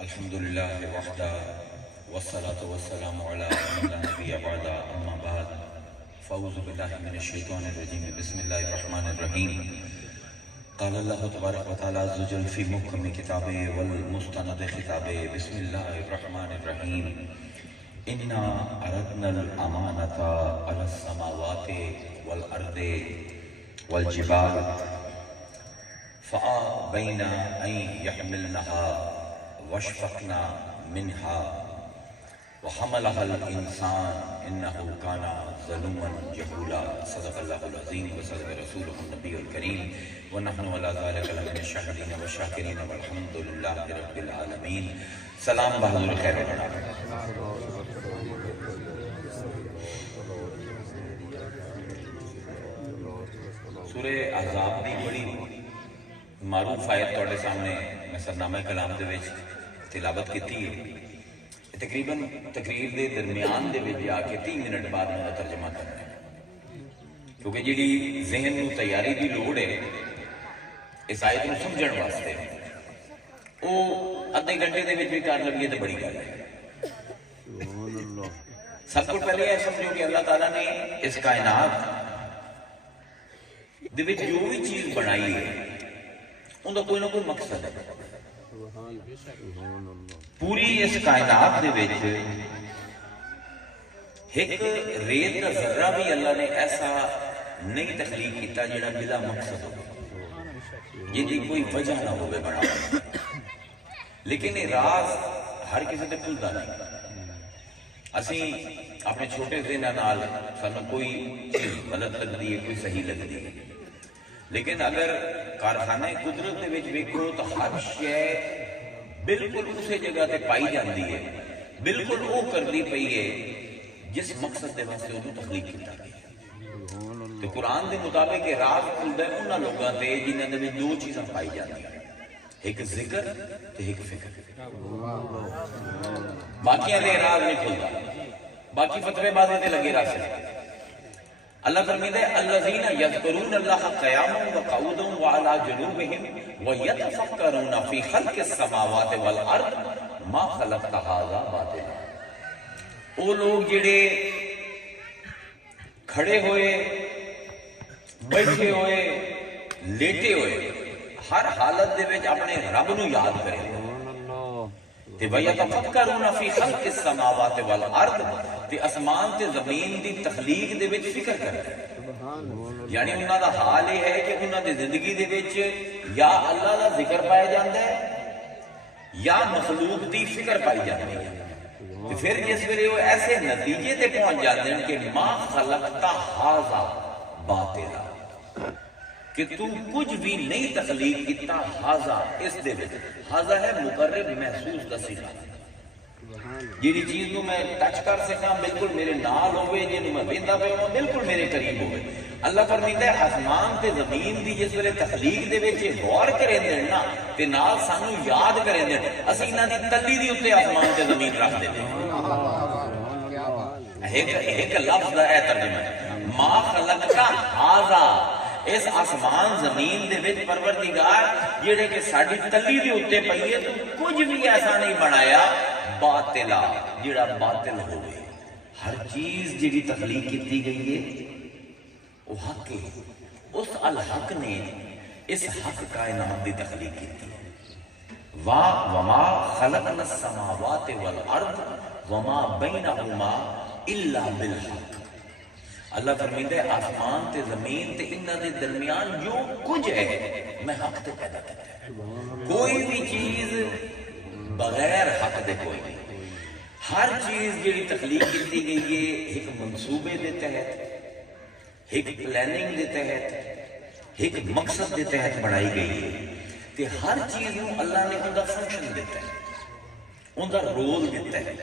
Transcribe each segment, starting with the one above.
الحمدللہ وحدہ والصلاة والسلام علی من لا نبی بعد اما بعد فاعوذ باللہ من الشیطان الرجیم بسم اللہ الرحمن الرحیم قال اللہ تبارک و تعالی عز وجل فی محکم کتابہ والمستند خطابہ بسم اللہ الرحمن الرحیم انا عرضنا الامانۃ علی السماوات والارض والجبال فأبين أن يحملنها واشفقن منها وحملها الإنسان إنه كان ظلوما جهولا صدق الله العظيم وصدق رسوله النبي الكريم ونحن على ذلك لمن الشاهدين والشاكرين والحمد لله رب العالمين. سلام بحضور خیر سورہ احزاب دی بڑی معروف آیت توڑے سامنے میں سرنامہ کلام دے وچ تلاوت کیتی ہے. تقریباً تقریر دے درمیان دے وچ آ کے 3 منٹ بعد میں ترجمہ کرنا ہے کیونکہ جیڑی ذہن نو تیاری دی لوڑ ہے اس آیت نو سمجھن واسطے او ادھے گھنٹے دے وچ بھی کر لگی تے بڑی گل ہے. سب کو پہلے یہ سمجھو کہ اللہ تعالیٰ نے اس کائنات دے وچ جو بھی چیز بنائی ہے ان کا کوئی نہ کوئی مقصد ہے. پوری اس کائنات دے وچ ایک ریت کا ذرہ بھی اللہ نے ایسا نہیں تخلیق کیتا جڑا بلا مقصد ہو جی کوئی وجہ نہ ہوئے بنا. لیکن یہ راز ہر کسی تے کھلدا نہیں. اسی اپنے چھوٹے ذہن نال سانو کوئی چیز غلط لگدی ہے کوئی صحیح لگدی ہے لیکن اگر کارخانے قدرت دے وچ ویکھو تو ہر شے بالکل اسی جگہ تے پائی جاندی ہے بالکل وہ کردی پئی ہے جس مقصد دے واسطے انہوں تخلیق کیتا گیا. تو قرآن دے مطابق یہ راز کھلدا ہے انہاں لوگاں تے جنہاں دے وچ دو چیزاں پائی جاندیاں ایک ذکر تے ایک فکر. باقیاں دے راز نہیں کھلدا باقی فتوے بازی تے لگے رہتے. اللہ فرمائے الذین یذکرون اللہ قیاما وقعودا وعلی جنوبہم ویتفکرون فی خلق السماوات والارض ما خلقت ھذا باطلا. وہ لوگ جڑے کھڑے ہوئے بیٹھے ہوئے لیٹے ہوئے ہر حالت دے وچ اپنے رب نو یاد کریں تے ویتفکرون فی خلق السماوات والارض تے اسمان تے زمین دی تخلیق دے وچ فکر کرتے. یعنی انہاں دا حال یہ ہے کہ انہاں دی زندگی دے وچ یا اللہ دا ذکر پایا جاندا ہے یا مخلوق دی فکر پائی جاندی ہے. تے پھر جس ویلے وہ ایسے نتیجے تے پہنچ جاندے ہیں کہ ما خلقتا ھذا باطلا کہ تو کچھ بھی نہیں تخلیق کیتا ھذا اس دے وچ. ھذا ہے مقرب محسوس کا صیغہ جیڑی چیز نو میں ٹچ کر سکاں بالکل میرے نال ہوئے جنوں میں ویندا پیا ہوں بالکل میرے قریب ہوئے. اللہ فرمائندا ہے آسمان تے زمین دی جس ویلے تخلیق دے وچ غور کریں دے نا تے نال سانو یاد کریں دے اسی انہاں دی تلی دی اوتے آسمان تے زمین رکھ دے. ایک لفظ ہے ترجمہ ما خلقتا ھذا اس آسمان زمین دے وچ پروردگار جڑے کہ ساڈی تلی دے اوتے پئی ہے تو کچھ بھی ایسا نہیں بنایا باطلا جڑا باطل ہوئے. ہر چیز جڑی تخلیق کیتی گئی ہے وہ حق ہے. اس الحق نے اس حق کائنات دی تخلیق کیتی ہے. وما خلقنا السماوات والارض وما بینہما الا بالحق. اللہ فرمائندا ہے آسمان تے زمین تے انہاں دے درمیان جو کچھ ہے میں حق تے پیدا کیتا ہے. کوئی بھی چیز بغیر حق دے کوئی نہیں. ہر چیز جڑی تخلیق کی گئی ہے ایک منصوبے دے تحت ایک پلاننگ دے تحت ایک مقصد دے تحت بنائی گئی ہے. تے ہر چیز نو اللہ نے ان دا فنکشن دیتا ہے ان دا رول دیتا ہے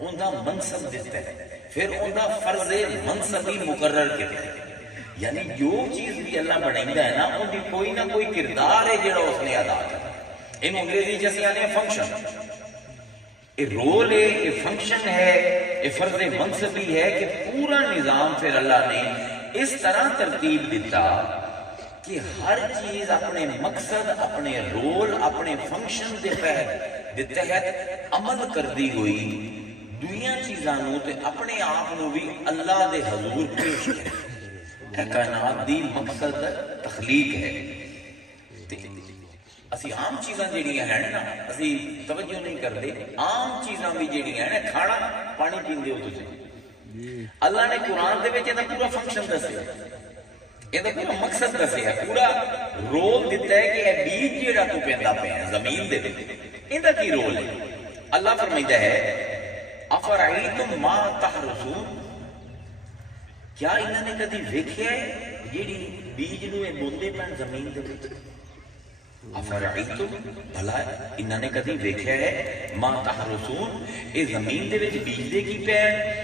ان دا منصب دیتا ہے پھر ان دا فرض منصبی مقرر کیتا ہے. یعنی جو چیز بھی اللہ بنائندا ہے نا ان دی کوئی نہ کوئی کردار ہے جڑا اس نے ادا کرنا. ان انگریزی جیسے آنے فنکشن یہ رول ہے یہ فنکشن ہے یہ فرض منصبی ہے کہ پورا نظام پھر اللہ نے اس طرح ترتیب دیتا کہ ہر چیز اپنے مقصد، اپنے رول، اپنے فنکشن دے تحت عمل کردی ہوئی دنیا چیزاں تے اپنے آپ نو بھی اللہ دے حضور پیش کرے۔ کائنات دی مقصد تخلیق ہے۔ اسی عام چیزاں جڑیاں ہیں نا اسی توجہ نہیں کرتے، عام چیزاں بھی جڑیاں ہیں، کھانا پانی پیندے ہو تسی، اللہ نے قرآن دے وچ دا پورا فنکشن دسیا، یہ پورا مقصد دسیا، پورا رول دیتا ہے کہ اے بیج جیڑا تو پیندا پیا زمین دے وچ، ایندا کی رول ہے؟ اللہ فرمائدا ہے افرائیتم ما تحرثون، کیا انہوں نے کدی ویکھیا ہے جیڑی بیج نو اے بوندے پن زمین دے وچ؟ افرائیتم، بھلا انہوں نے کدی ویکھیا ہے ما تحرثون، اے زمین دے وچ بیج دے کی پیا ہے؟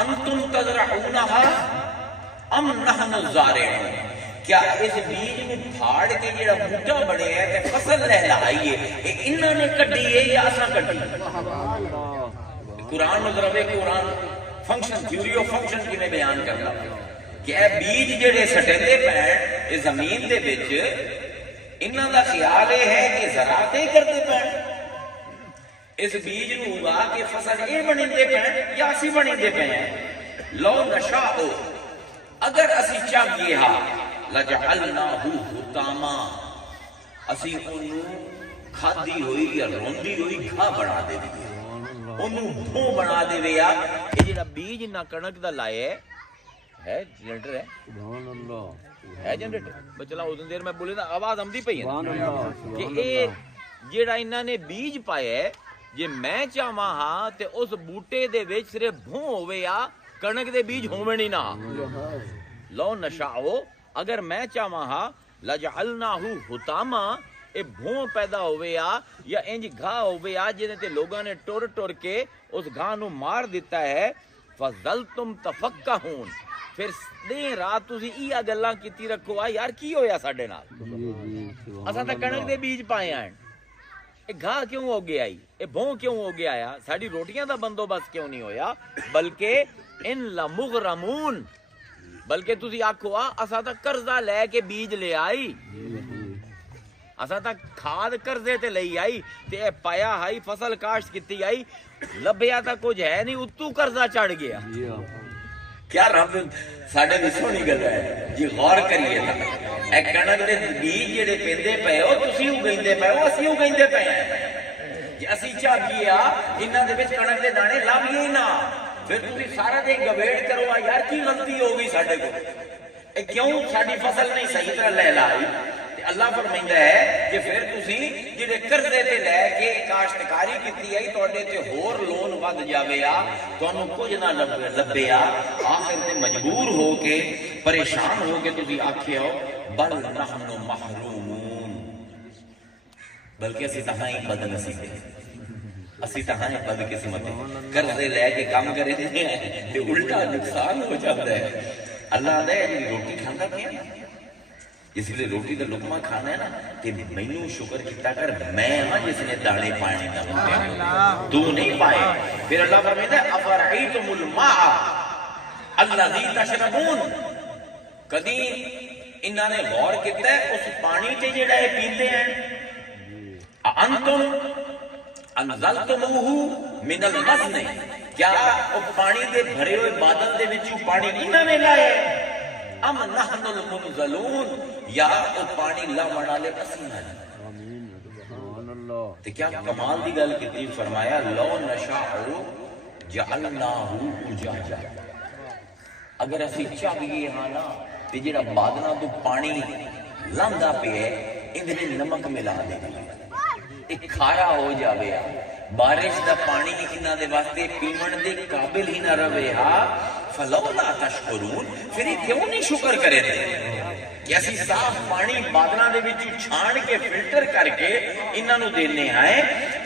انتم تزرعونھا ام نحن الزارعون، کیا اس بیج میں پھاڑ کے جڑا بوٹا بڑے ہے تے فصل لہلائی ہے اے انہوں نے کڈی ہے یا اساں کڈی؟ قرآن مطلب ہے قرآن فنکشن، تھیوری آف فنکشن کی میں بیان کرنا کہ اے بیج جڑے سٹیندے پین اس زمین دے وچ انہاں دا خیال یہ ہے کہ زراعت ہی کرتے پین، اس بیج نو اگا کے فصل اے بنیندے پین یا اسی بنیندے پین؟ لو نشاء، اگر اسی چاہیے ہاں لجعلناہ حطاما، اسی انہوں کھادی ہوئی یا روندی ہوئی گھا بنا دے دی، انہوں بھوں بنا دے ویا۔ یہ جڑا بیج نہ کنک دا لائے ہے جنریٹر ہے جنریٹر بچلا ادن دیر میں بولے نا آواز آمدی پئی ہے کہ اے جڑا انہاں نے بیج پایا ہے جے میں چاہواں ہاں تے اس بوٹے دے وچ صرف بھوں ہوے یا کنک دے بیج ہوویں نہیں نہ، لو نشاء، اگر میں چاہواں ہاں لجعلناہ حطاما، اے بھوں پیدا ہوئے یا انج گھا ہوئے جنہیں تے لوگاں نے ٹور ٹور کے اس گھا نو مار دیتا ہے، فَظَلْتُمْ تَفَقَّهُونَ، پھر دیں رات تسی ای گلاں کیتی رکھو یار کی ہویا ساڈے نال، اساں تے کنک دے بیج پائے ہیں، اے گھا کیوں ہو گیا اے بھوں کیوں ہو گیا ہے، ساڈی روٹیاں دا بندوبست کیوں نہیں ہویا، بلکہ ان لمغرمون، بلکہ تسی آکھو اساں تا قرضہ لے کے بیج لے آئی، اساں تا کھاد قرضے تے لئی آئی تے اے پایا آئی فصل کاشت کیتی آئی، لبیا تا کچھ ہے نہیں اتو قرضہ چڑھ گیا۔ کیا رب ساڈے وچ سونی گل ہے جی، غور کریے نا، اے کنک دے بیج جڑے پیندے پئے ہو تسی اگیندے پئے ہو، اسی اگیندے پئے ہیں، جی اسی چاہیے انہاں دے وچ کنک دے دانے لاویے نہ، پھر تسی سارا دے گویڑ کرو یار کی غلطی ہو گئی ساڈے کو، اے کیوں ساڈی فصل نہیں صحیح طرح لہلائی؟ اللہ فرمائندا ہے کہ پھر تسی جڑے قرضے تے لے کے کاشتکاری کیتی ہے تواڈے تے ہور لون ود جاوے تانوں کچھ نہ لبے آخر تے مجبور ہو کے پریشان ہو کے تسی آکھے ہو بل نحن محرومون، بلکہ اسی تہاں ہی بد نصیب ہیں، اسی تہاں ہی بد قسمت ہیں، قرضے لے کے کام کرے تے الٹا نقصان ہو جاتا ہے۔ اللہ دے روٹی کھاندا کیا اس لیے روٹی کا لقمہ کھانا ہے نا تے مینوں شکر کیتا کر، میں ہاں جس نے دانے پانے نہ ہوتے تو نہیں پائے۔ پھر اللہ فرماتا ہے افرعیتم الماء الذی تشربون، کدی انہاں نے غور کیتا ہے اس پانی تے جڑا ہے پیندے ہیں، انتم انزلتموہ من المزن، کیا وہ پانی دے بھرے ہوئے بادل دے وچوں پانی انہاں نے لائے ام نحن المنزلون، یا او پانی لاون والے اسی ہیں۔ تے کیا کمال دی گل کیتی، فرمایا لو نشاء جعلناہ اجاجا، اگر اسی چاہیے ہاں نا تے جڑا بادلاں تو پانی لاندا پیا اندے وچ نمک ملا دے اے کھارا ہو جاوے، بارش دا پانی انہاں دے واسطے پیون دے قابل ہی نہ رہے فلولا تشکرون، پھر یہ کیوں نہیں شکر کرے تھے کہ اسی صاف پانی بادلاں دے وچ چھان کے فلٹر کر کے انہاں نو دینے ہیں۔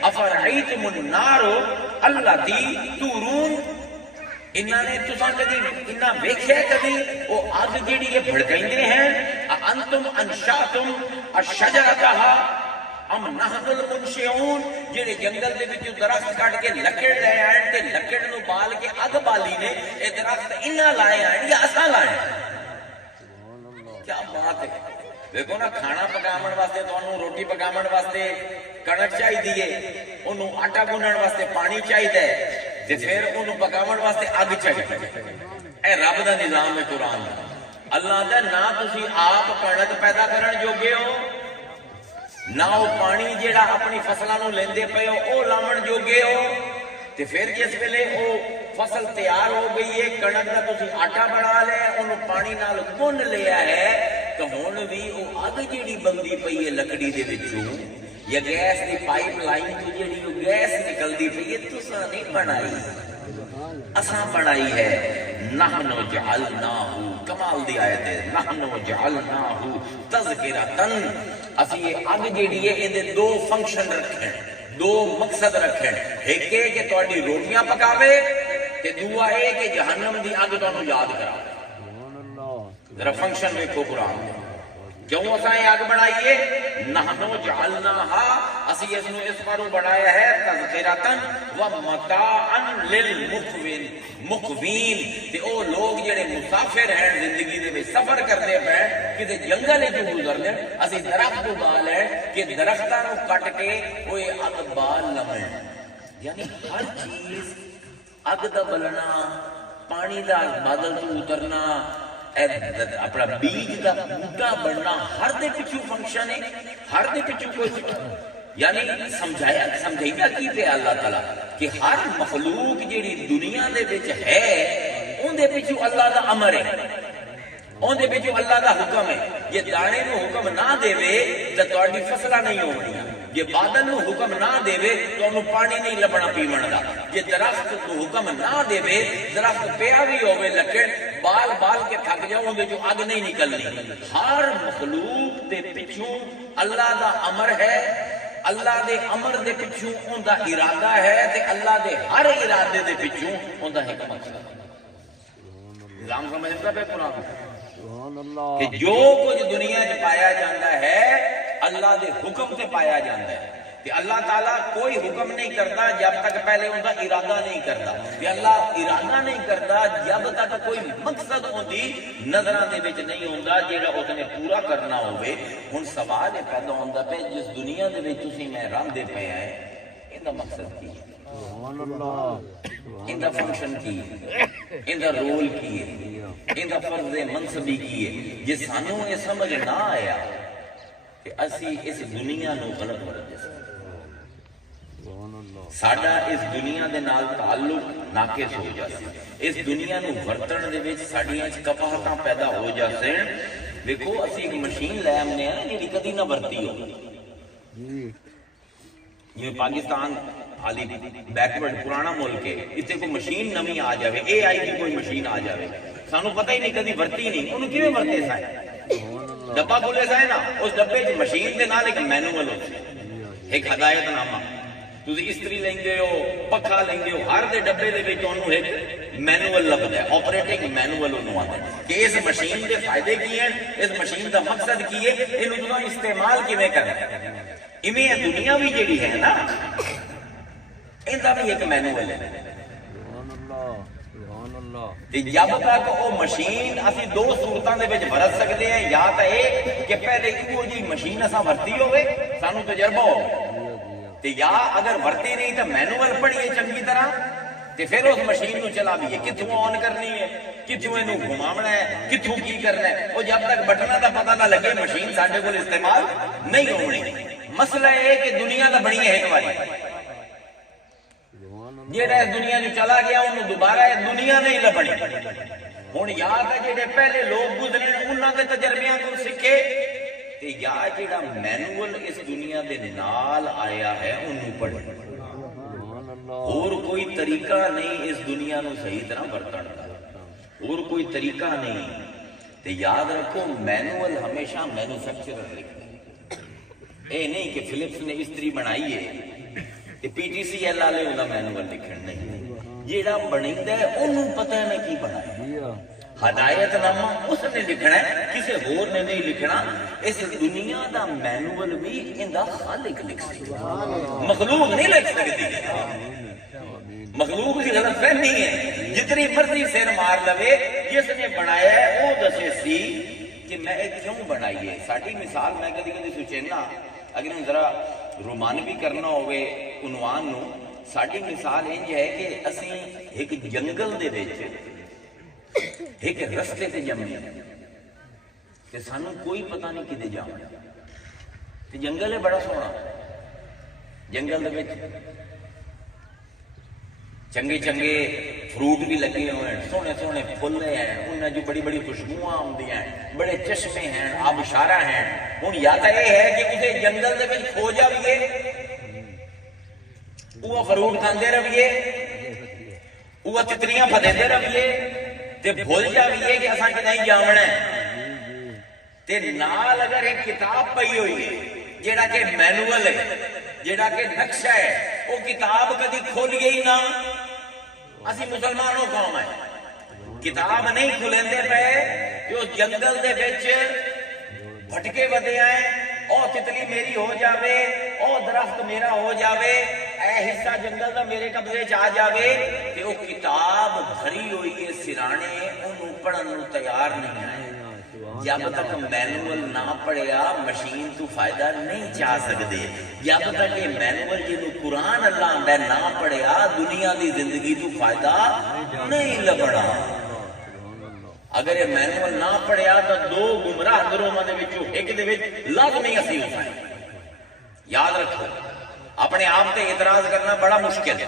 افرعیتم النار التی تورون، انہاں نے تساں کدی انہاں ویکھیا کدی او اگ جیڑی یہ بھڑکیندے ہیں، انتم انشاتم الشجرتها ام نحن المنشئون، جڑے جنگل دے وچ درخت کٹ کے لکڑ لے آئے تے لکڑ نو بال کے اگ بالی نے، اے درخت انہاں لائے ہیں یا اساں لائے ہیں؟ کیا بات ہے، دیکھو نا کھانا پکاون واسطے تانوں روٹی پکاون واسطے کنک چاہیے انہوں آٹا گنن واسطے پانی چاہیے تے پھر انہوں پکاون واسطے اگ چاہیے اے رب دا نظام ہے قرآن دا اللہ دا نہ تسی آپ کنک پیدا کرن جوگے ہو نہ وہ پانی جیڑا اپنی فصلوں نوں لیندے پئے ہو او لاون جوگے ہو تے پھر جس ویلے او فصل تیار ہو گئی ہے کنک دا تسی آٹا بنا لیا انہوں پانی نال گن لیا ہے تو ہن بھی او اگ جیڑی بندی پئی ہے لکڑی دے وچوں یا گیس دی پائپ لائن تو جیڑی او گیس نکلدی پئی ہے تساں نہیں بنائی اساں بنائی ہے نحن جعلناہ کمال دی آیت ہے نحن جعلناہ تذکرۃ اسی یہ اگ جیڑی ہے ایں دو فنکشن رکھیں دو مقصد رکھیں ایک ہے کہ تہاڈی روٹیاں پکاوے تے دوسرا ہے کہ جہنم دی اگ تانوں یاد کراوے ذرا فنکشن ویکھو قرآن کیوں اساں یہ اگ بنائیے نحنو جعلناہا اسی اس نو اس پارو بنایا ہے تذکرۃ و متاعا للمقوین مقوین تے او لوگ جڑے مسافر ہیں زندگی دے وچ سفر کرتے پے کتے جنگل وچ گزرنے اسی درخت اگا لیں کہ درختاں نو کٹ کے او اگ بال لمن یعنی ہر چیز اگ دا بلنا پانی دا بادل تو اترنا اپنا بیج دا بوٹا بننا ہر دے پچھو فنکشن ہے ہر دے پچھو کوئی یعنی سمجھائیتا کی پہ اللہ تعالیٰ کہ ہر مخلوق جیڑی دنیا دے وچ ہے ان دے پچھو اللہ دا امر ہے ان دے پچھو اللہ دا حکم ہے یہ دانے نو حکم نہ دے وے تو تہاڈی فصلاں نہیں ہونیاں یہ بادل نو حکم نہ دے وے تو انہوں پانی نہیں لبنا پیمن دا یہ درخت نو حکم نہ دے وے درخت پیا بھی ہوئے لکڑ بال بال کے تھک جاؤں گے جو اگ نہیں نکلنی ہر مخلوق دے پچھوں اللہ دا امر ہے اللہ دے امر دے پچھوں ان دا ارادہ ہے تے اللہ دے ہر ارادے دے پچھوں ان دا حکمت ہے نظام سمجھتا پہ قرآن کہ جو کچھ دنیا میں پایا جاتا ہے اللہ دے حکم سے پایا جاتا ہے کہ اللہ تعالیٰ کوئی حکم نہیں کرتا جب تک پہلے ان کا ارادہ نہیں کرتا کہ اللہ ارادہ نہیں کرتا جب تک کوئی مقصد ہوتی نظرہ دے وچ نہیں ہوندا جیڑا اس نے پورا کرنا ہوئے ہن سوال یہ پیدا ہوندا پہ جس دنیا دے وچ تسی میں رہندے پے ہیں ایندا مقصد کی ہے سبحان اللہ ایندا فنکشن کی ہے ایندا رول کی ہے ایندا فرض منصبی کی ہے جے سانوں یہ سمجھ نہ آیا کہ اسی اس دنیا نو غلط ورتے ہیں ساڈا اس دنیا دے نال تعلق ناقص ہو جاتا اس دنیا نو ورتن دے وچ ساڈیاں کپاہتاں پیدا ہو جاتے ہیں دیکھو اسی ایک مشین لے آنے ہیں جڑی کدی نہ ورتی ہو یہ پاکستان حالی بیکورڈ پرانا ملک ہے اتنے کوئی مشین نمی آ جاوے اے آئی کی کوئی مشین آ جاوے سانو پتہ ہی نہیں کدی ورتی نہیں انہوں کیویں ورتے سائے ڈبا کھولے سائے نا اس ڈبے مشین دے نال ایک مینوول ہوتی ایک ہدایت نامہ تسی استری لیں گے ہو پکھا لیں گے ہو ہر دے ڈبے دے وچ انہوں ایک مینوول لبدا ہے آپریٹنگ مینوول انہوں آتا ہے کہ اس مشین دے فائدے کی ہیں اس مشین دا مقصد کی ہے انہوں تساں استعمال کیویں کرنا ایویں دنیا بھی جیڑی ہے نا اندا بھی ایک مینوول ہے جب تک وہ مشین اسی دو صورتوں دے وچ ورت سکتے ہیں یا تو یہ کہ پہلے وہ جی مشین اساں ورتی ہوئے سانو تجربہ ہو یا اگر ورتی نہیں تو مینوول پڑھیے چنگی طرح تے پھر اس مشین نو چلا بھی ہے کتھوں آن کرنی ہے کتھوں اینو گھماونا ہے کتھوں کی کرنا ہے وہ جب تک بٹنا دا پتہ نہ لگے مشین ساڈے کول استعمال نہیں ہونی مسئلہ یہ ہے کہ دنیا دا بنی ہے ایک باری جیڑا اس دنیا جو چلا گیا انہوں دوبارہ اس دنیا نہیں لبنی ہن یا تے جڑے پہلے لوگ گزرے انہاں دے تجربیاں کو سکھے تے یا جڑا مینوول اس دنیا دے نال آیا ہے انہوں پڑھے اور کوئی طریقہ نہیں اس دنیا نو صحیح طرح برتن دا اور کوئی طریقہ نہیں تے یاد رکھو مینوول ہمیشہ مینوفیکچرر لکھتا اے نہیں کہ فلپس نے استری بنائی ہے پی ٹی سی ایل والے انہاں مینوول لکھن نہیں جیڑا بنیندا ہے انہوں پتہ ہے میں کی بنایا ہدایت نامہ اس نے لکھنا ہے کسی اور نے نہیں لکھنا اس دنیا دا مینوول بھی اندا خالق لکھ سکتا مخلوق نہیں لکھ سکتی مخلوق کی غلط فہمی ہے جتنی مرضی سر مار لوے جس نے بنایا ہے وہ دسے سی کہ میں ایک کیوں بنائی ہے. ساڈی مثال میں کدی کدی سوچنا اگر ہم ذرا رومانوی کرنا ہوئے عنوان نو، ساڈی مثال انج ہے کہ اسی ایک جنگل دے وچ ایک رستے تے جمے تے سانو کوئی پتہ نہیں کدے جانا. تے جنگل ہے بڑا سونا، جنگل دے وچ چنگے چنگے فروٹ بھی لگے ہوئے ہیں، سونے سونے پھل ہیں، انہاں جو بڑی بڑی خوشبوئیں آندیاں ہیں، بڑے چشمے ہیں، آبشارہ ہیں. ہن یا تو یہ ہے کہ اسے جنگل دے وچ کھو جاویے، وہ فروٹ کھاندے رہیے، وہ تتریاں پھدیندے رہیے تے بھول جاویے کہ اساں کدیں جاونا ہے. تے نال اگر ایک کتاب پئی ہوئی ہے جیڑا کہ مینول ہے، جیڑا کہ نقشہ ہے، وہ کتاب کدی کھولیے ہی نہ. اسی مسلمانوں قوم ہے، کتاب نہیں کھلیندے پے کہ وہ جنگل دے وچ بھٹکے ودے آئے، او تتلی میری ہو جاوے، او درخت میرا ہو جاوے، اے حصہ جنگل دا میرے قبضے چ آ جاوے. کہ وہ کتاب بھری ہوئی ہے سرانے، انہوں پڑھن نو تیار نہیں آئے. جب تک مینول نہ پڑھیا مشین تو فائدہ نہیں چاہ سکتے. جب تک یہ مینول جنہوں قرآن اللہ آندا نہ پڑھیا دنیا دی زندگی تو فائدہ نہیں لبنا. اگر یہ مینول نہ پڑھیا تو دو گمراہ گروہاں دے وچوں ایک دے وچ لازمی اسی ہو جائے. یاد رکھو اپنے آپ تے اعتراض کرنا بڑا مشکل ہے.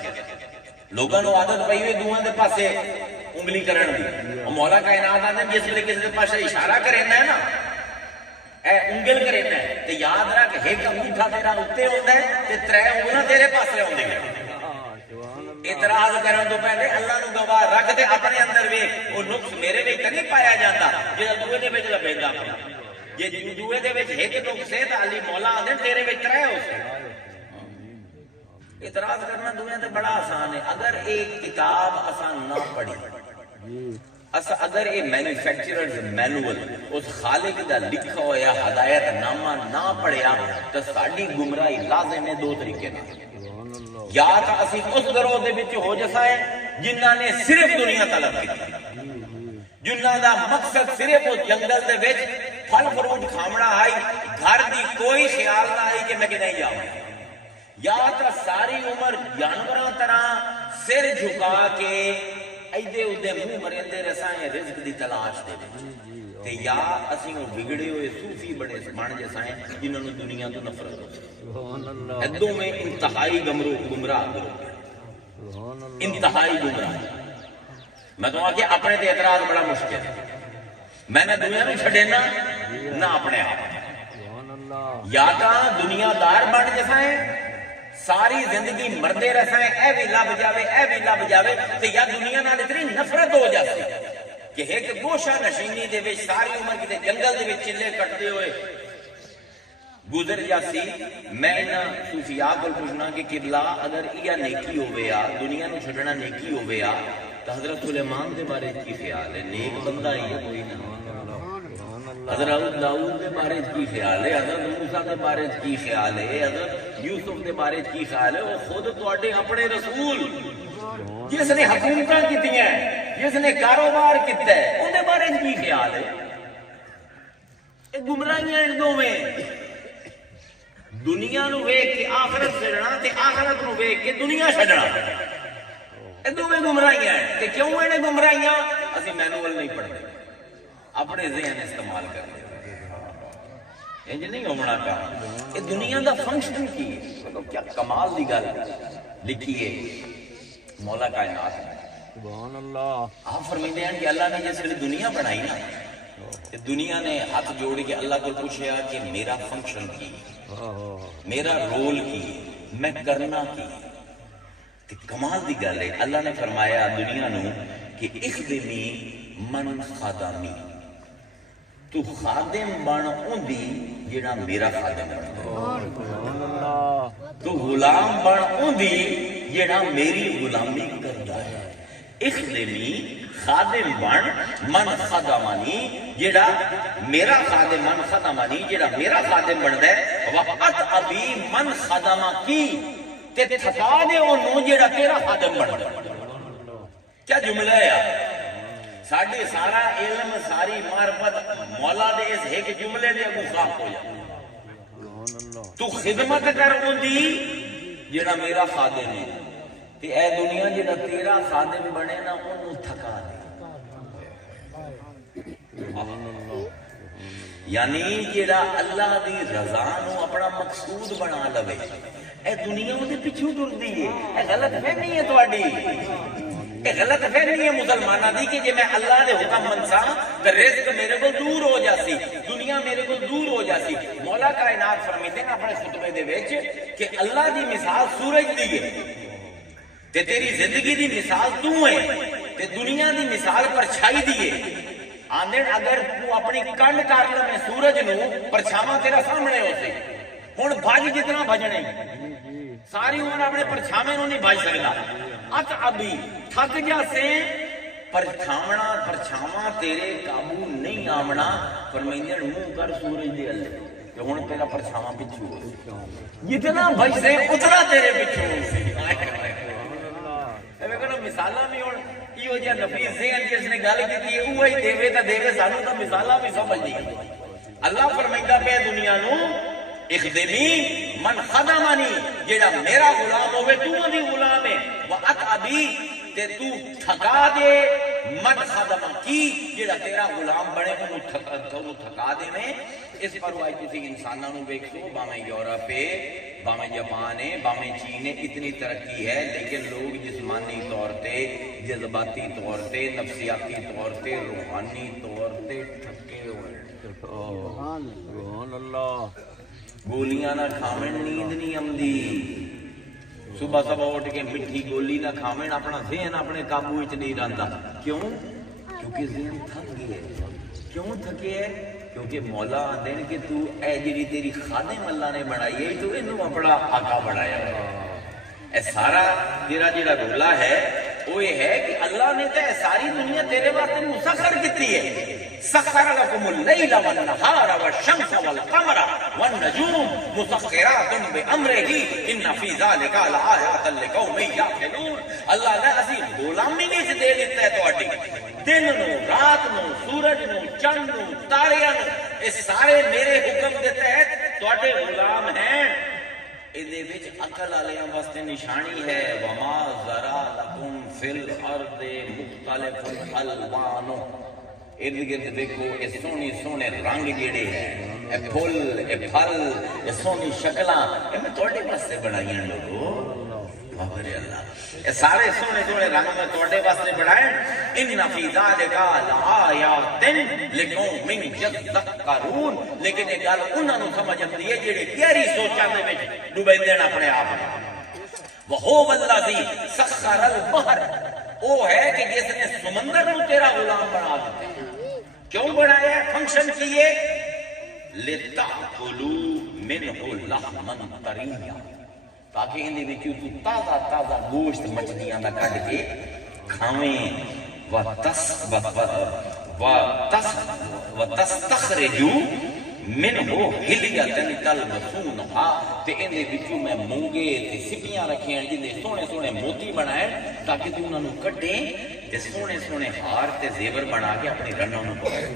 لوگوں کو عادت پئی ہوئی دوواں دے پاسے انگلی کرن دی. مولا کائنات آتا ہے جس لئے کسی کے پاس اشارہ کرنا ہے نا، اے انگل کرنا ہے تے یاد رکھ ایک انگوٹھا تیرا اتے ہوتا ہے تے ترے انگلاں تیرے پاسے ہوندے ہیں. اعتراض کرن تو پہلے اللہ نو گواہ رکھ دے اپنے اندر وے وہ نقص میرے وچ تے نہیں پایا جاتا جڑا دوے دے وچ لبیندا پیا. جے دوے دے وچ ایک نقص ہے تے علی مولا آندے تیرے وچ ترے ہو سے. اعتراض کرنا دنیا تے بڑا آسان ہے. اگر ایک کتاب آسان نہ پڑھی، اگر یہ مینوفیکچررز مینول اس خالق دا لکھا ہویا ہدایت نامہ نہ پڑھیا تو ساڈی گمراہی لازم ہے دو طریقے نال. یا تو اسی اس گروہ دے وچ ہو جسائے جنہاں نے صرف دنیا طلب کی، جنہاں دا مقصد صرف اس جنگل دے وچ پھل فروٹ کھامنا آئی، گھر دی کوئی خیال نہ آئی کہ میں کدیں جاواں. یا تو ساری عمر جانوراں طرح سر جھکا کے ایدے اودے منہ مریندے رسائیں رزق دی تلاش دے وچ. تے یا اسی وہ بگڑے ہوئے صوفی بڑے بن جسائیں جنہوں نے دنیا تو نفرت ہو. ادوں میں انتہائی گمراہ انتہائی گمراہ. میں تو کہ اپنے تے اعتراض بڑا مشکل ہے. میں نے دنیا میں چھڈینا نہ اپنے آپ. یا تا دنیا دار بن جسائیں ساری زندگی مردے رسائیں اے بھی لب جاوے اے بھی لب جاوے تے یا دنیا نال اتنی نفرت ہو جاتی کہ ایک گوشہ نشینی دے وچ ساری عمر کتے جنگل دے وچ چلے کٹتے ہوئے گزر جاسی. میں انہاں صوفیاء کول پوچھنا کہ قبلہ اگر یہ نیکی ہوے آ دنیا نو چھڈنا نیکی ہوے آ تو حضرت سلیمان دے بارے کی خیال ہے؟ نیک بندہ ہی ہے کوئی نہ. حضرت داؤد کے بارے کی خیال ہے؟ حضرت موسیٰ کے بارے کی خیال ہے؟ حضرت یوسف کے بارے کی خیال ہے؟ وہ خود تواڈے اپنے رسول جس نے حکومتاں کیتی ہیں، جس نے کاروبار کیتا ہے، ان کے بارے کی خیال ہے؟ یہ گمراہیاں ان دو میں دنیا نو ویکھ کے آخرت چھڈنا تے آخرت نو ویکھ کے دنیا چھڈنا، یہ دو میں گمراہیاں ہیں. تے کیوں ہیں گمراہیاں؟ اسی مینول نہیں پڑھتے، اپنے ذہن استعمال کرتے. انج نہیں ہونا کا. یہ دنیا دا فنکشن کی ہے. کیا کمال دی گل لکھی ہے مولا کائنات نے. سبحان اللہ. آپ فرماتے ہیں کہ اللہ نے جس دنیا بنائی نا، دنیا نے ہاتھ جوڑ کے اللہ کو پوچھا کہ میرا فنکشن کی، میرا رول کی، میں کرنا کی. کمال دی گل ہے. اللہ نے فرمایا دنیا نو کہ اخدمی من خادمی، تو خادم بن اوندی جڑا میرا خادم بندا، تو غلام بن اوندی جڑا میری غلامی کردا ہے. اخدمی خادم بن من خدمانی، جڑا میرا خادم، من خدمانی جڑا میرا خادم بندا ہے. وقت ابھی من خدمہ کی تے تھکا دے اونوں جڑا تیرا خادم بندا. کیا جملہ ہے یار. ساڈے سارا علم ساری معرفت مولا دے اس ایک جملے دے اگوں خاک ہو جائے. تو خدمت کر اندی جڑا میرا خادم ہے تے اے دنیا جڑا تیرا خادم بنے نا انہوں تھکا دے. یعنی جڑا اللہ دی رضا نو اپنا مقصود بنا لوے اے دنیا دے پیچھے ٹردی ہے. اے غلط فہمی ہے تہاڈی. اے غلط فہمی ہے مسلماناں دی کہ جے میں اللہ دے حکم منساں تے رزق میرے کو دور ہو جاسی, دنیا میرے کو دور ہو جاسی. مولا کائنات فرمیندے ہیں اپنے خطبے دے وچ کہ اللہ دی مثال سورج دی ہے تے تیری زندگی دی مثال تو ہے تے دنیا دی مثال پرچھائی دی ہے. آندن اگر تو اپنی کنڈ کر لے سورج نو پرچھاواں تیرا سامنے ہو سی. ہن بھج جتنا بھجنے ساری عمر اپنے پرچھاویں نو نہیں بھج سکدا. ات ابھی تھک جا سے پرچھاواں تیرے قابو نہیں آمنا. فرمائندے منہ کر سورج دے اللہ کہ ہن تیرا پرچھاواں پیچھے ہو جتنا بھج سے اتنا تیرے پیچھے ہو سی. مثالاں بھی ہن ایو جہا نفیس ذہن جس نے گل کی ہے وہی دے تے دے سانو تو مثالاں بھی سمجھ نہیں. اللہ فرمائندا پہ دنیا نو اخدمی من خدمانی جیڑا میرا غلام ہوئے تو دی غلام ہے. وَأَتْعَبِي تے تو تھکا دے من خدمہ کی جیڑا تیرا غلام بنے انہوں تھکا دے میں. اس پر وہ کسی انسانوں نے دیکھو باہیں یورپ ہے باہیں جاپان ہے باہیں چین ہے اتنی ترقی ہے لیکن لوگ جسمانی طور تے جذباتی طور تے نفسیاتی طور تے روحانی طور تے تھکے ہوئے. سبحان اللہ. گولیاں نہ کھاویں نیند نہیں آمدی. صبح صبح اٹھ کے مٹھی گولی نہ کھاویں اپنا ذہن اپنے قابو وچ نہیں رہندا. کیوں؟ کیونکہ ذہن تھک گیا. کیوں تھکے ہے؟ کیونکہ مولا دین کہ تو اے جڑی تیری خادم اللہ نے بنائی ہے تو انہوں اپنا آقا بنایا ہے. اے سارا تیرا جڑا رولا ہے وہ یہ ہے کہ اللہ نے تو ساری دنیا تیرے واسطے مسخر کیتی ہے. سخر لكم الليل والنهار والشمس والقمر والنجوم مسخرات بأمره ان في ذلك لآيات لقوم يعقلون. اللہ نے اسی غلامی نہیں دے دیتا ہے تواڈی دن نو رات نو سورج نو چند نو تاریاں نو یہ سارے میرے حکم دے تحت تواڈے غلام ہیں. ادھے وچ عقل والیاں واسطے نشانی ہے وما ذرا لکم فی الارض مختلف الوان. ارد گرد دیکھو یہ سونی سونے رنگ جڑے ہیں اے پھل اے پھل یہ سونی شکلاں یہ میں تواڈے واسطے بنائی ہیں لوگو. بابر اللہ یہ سارے سونے سونے رنگ میں تواڈے واسطے بنائے. ان فی ذلک لآیات لقوم یذکرون. لیکن یہ گل انہاں نوں سمجھ آندی ہے جڑے گہری سوچاں دے وچ ڈوبیندے نے اپنے آپ کو. وَهُوَ الَّذِي سَخَّرَ الْبَحْرَ وہ ہے کہ جس نے سمندر نو تیرا غلام بنا دیتے. کیوں بنایا ہے؟ فنکشن کیے لِتَأْكُلُوا مِنْهُ لَحْمًا طَرِيًّا تاکہ اندے وچوں تو تازہ تازہ گوشت مچھلیاں دا کڈ کے کھاویں. وَتَسْتَخْرِجُوا مِنْهُ حِلْيَةً تَلْبَسُونَهَا تے اندے وچوں میں مونگے تے سپیاں رکھیں جندے سونے سونے موتی بنائے تاکہ تو انہاں نوں کٹیں تے سونے سونے ہار تے زیور بنا کے اپنی رنوں نوں پائے.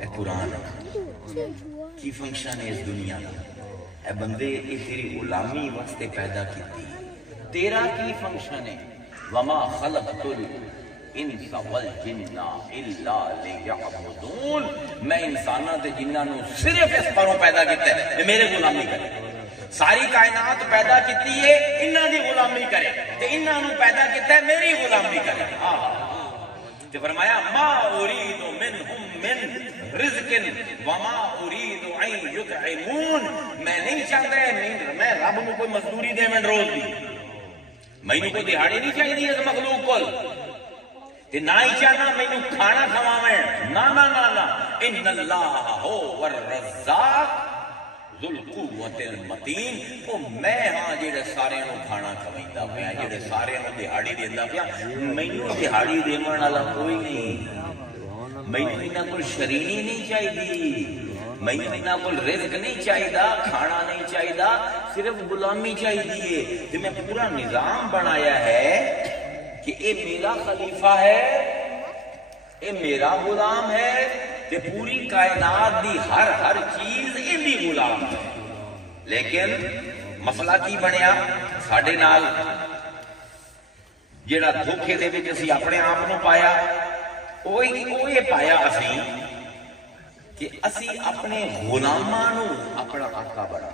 اے قرآن کی فنکشن ہے اس دنیا دا. اے بندے یہ تیری غلامی واسطے پیدا کیتی. تیرا کی فنکشن ہے وما خلقت الانس والجن الا لیعبدون. میں انساناں تے جنہاں نوں صرف اس پروں پیدا کیتا ہے کہ میرے غلامی کرے. ساری کائنات پیدا کیتی ہے انہاں دی غلامی کرے تے انہاں نوں پیدا کیتا ہے میری غلامی کرے. تے فرمایا ما اريد منهم من رزق وما اريد ان يطعمون. میں نہیں چاہتا میں رب نو کوئی مزدوری دے میں روز دی مینوں کوئی دیہاڑی نہیں چاہیے اس مخلوق کول تے نہ ہی چاہنا مینوں کھانا کھواویں. نا نا نا نا ان اللہ هو الرزاق ذو القوت المتین. او میں ہاں جڑے سارے نوں کھانا کھویندا پیا جڑے سارے نوں دیہاڑی دیندا پیا. مینوں دیہاڑی دیون والا کوئی نہیں. مینوں انہاں کول شرینی نہیں چاہیے. مینوں انہاں کول رزق نہیں چاہیے کھانا نہیں چاہیے صرف غلامی چاہیے. تے میں پورا نظام بنایا ہے کہ اے میرا خلیفہ ہے یہ میرا غلام ہے تے پوری کائنات دی ہر چیز یہ غلام ہے. لیکن مسئلہ کی بنیا ساڈے نال جیڑا دھوکھے دے وچ اسی اپنے آپ نو پایا وہ یہ پایا اسی کہ اسی اپنے غلاماں نو اپنا آقا بنا.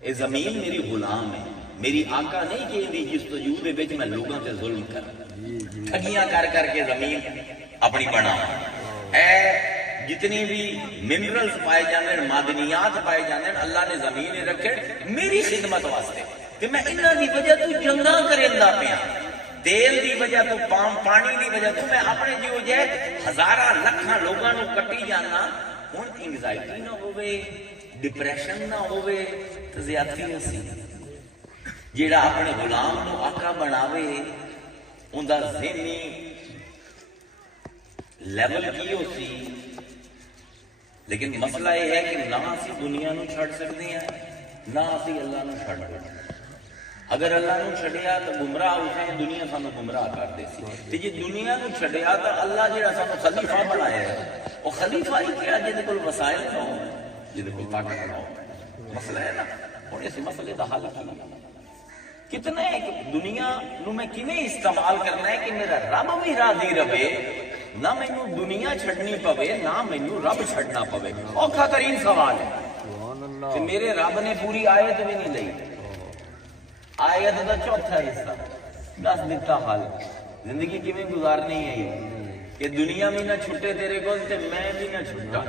اے زمین میری غلام ہے، میری آقا نہیں کہ دی جستجو دے وچ میں لوگاں تے ظلم کر ٹھگیاں کر کے زمین اپنی بنا. اے جتنی بھی منرلز پائے جانے معدنیات پائے جانے اللہ نے زمین رکھے میری خدمت واسطے کہ میں انہاں دی وجہ تو جنگاں کریندا پیا، تیل دی وجہ تو پانی دی وجہ تو میں اپنے جیو جے ہزاراں لکھاں لوگاں نو کٹی جانا. ہن انگزائٹی نہ ہوے، ڈپریشن نہ ہوے تے زیادتی اسی. جیڑا اپنے غلام نو آقا بناوے اوندا ذہنی لیول کی ہو سی. لیکن مسئلہ یہ ہے کہ نہ اسی دنیا نو چھڑ سکتے ہیں نہ اسی اللہ نو چھڑ سکتے. اگر اللہ نو چھڑیا تو گمراہ ہوتے ہیں، دنیا سانو گمراہ کر دے سی. تے جے دنیا نو چھڑیا تو اللہ جڑا سانو خلیفہ بنایا ہے وہ خلیفہ ہی کیا جے کول وسائل نہ ہو، جے کول طاقت نہ ہو. مسئلہ ہے نا. ہن اس مسئلے دا حل کتنا ہے کہ دنیا نو میں کیویں استعمال کرنا ہے کہ میرا رب بھی راضی رہے، نہ مینوں دنیا چھڈنی پوے نہ مینوں رب چھڈنا پوے. اوکھا ترین سوال ہے کہ میرے رب نے پوری آیت بھی نہیں لئی. آیت دا چوتھا حصہ دس دیتا حال زندگی کیویں گزارنی ہے کہ دنیا بھی نہ چھٹے تیرے کول تے میں بھی نہ چھٹا.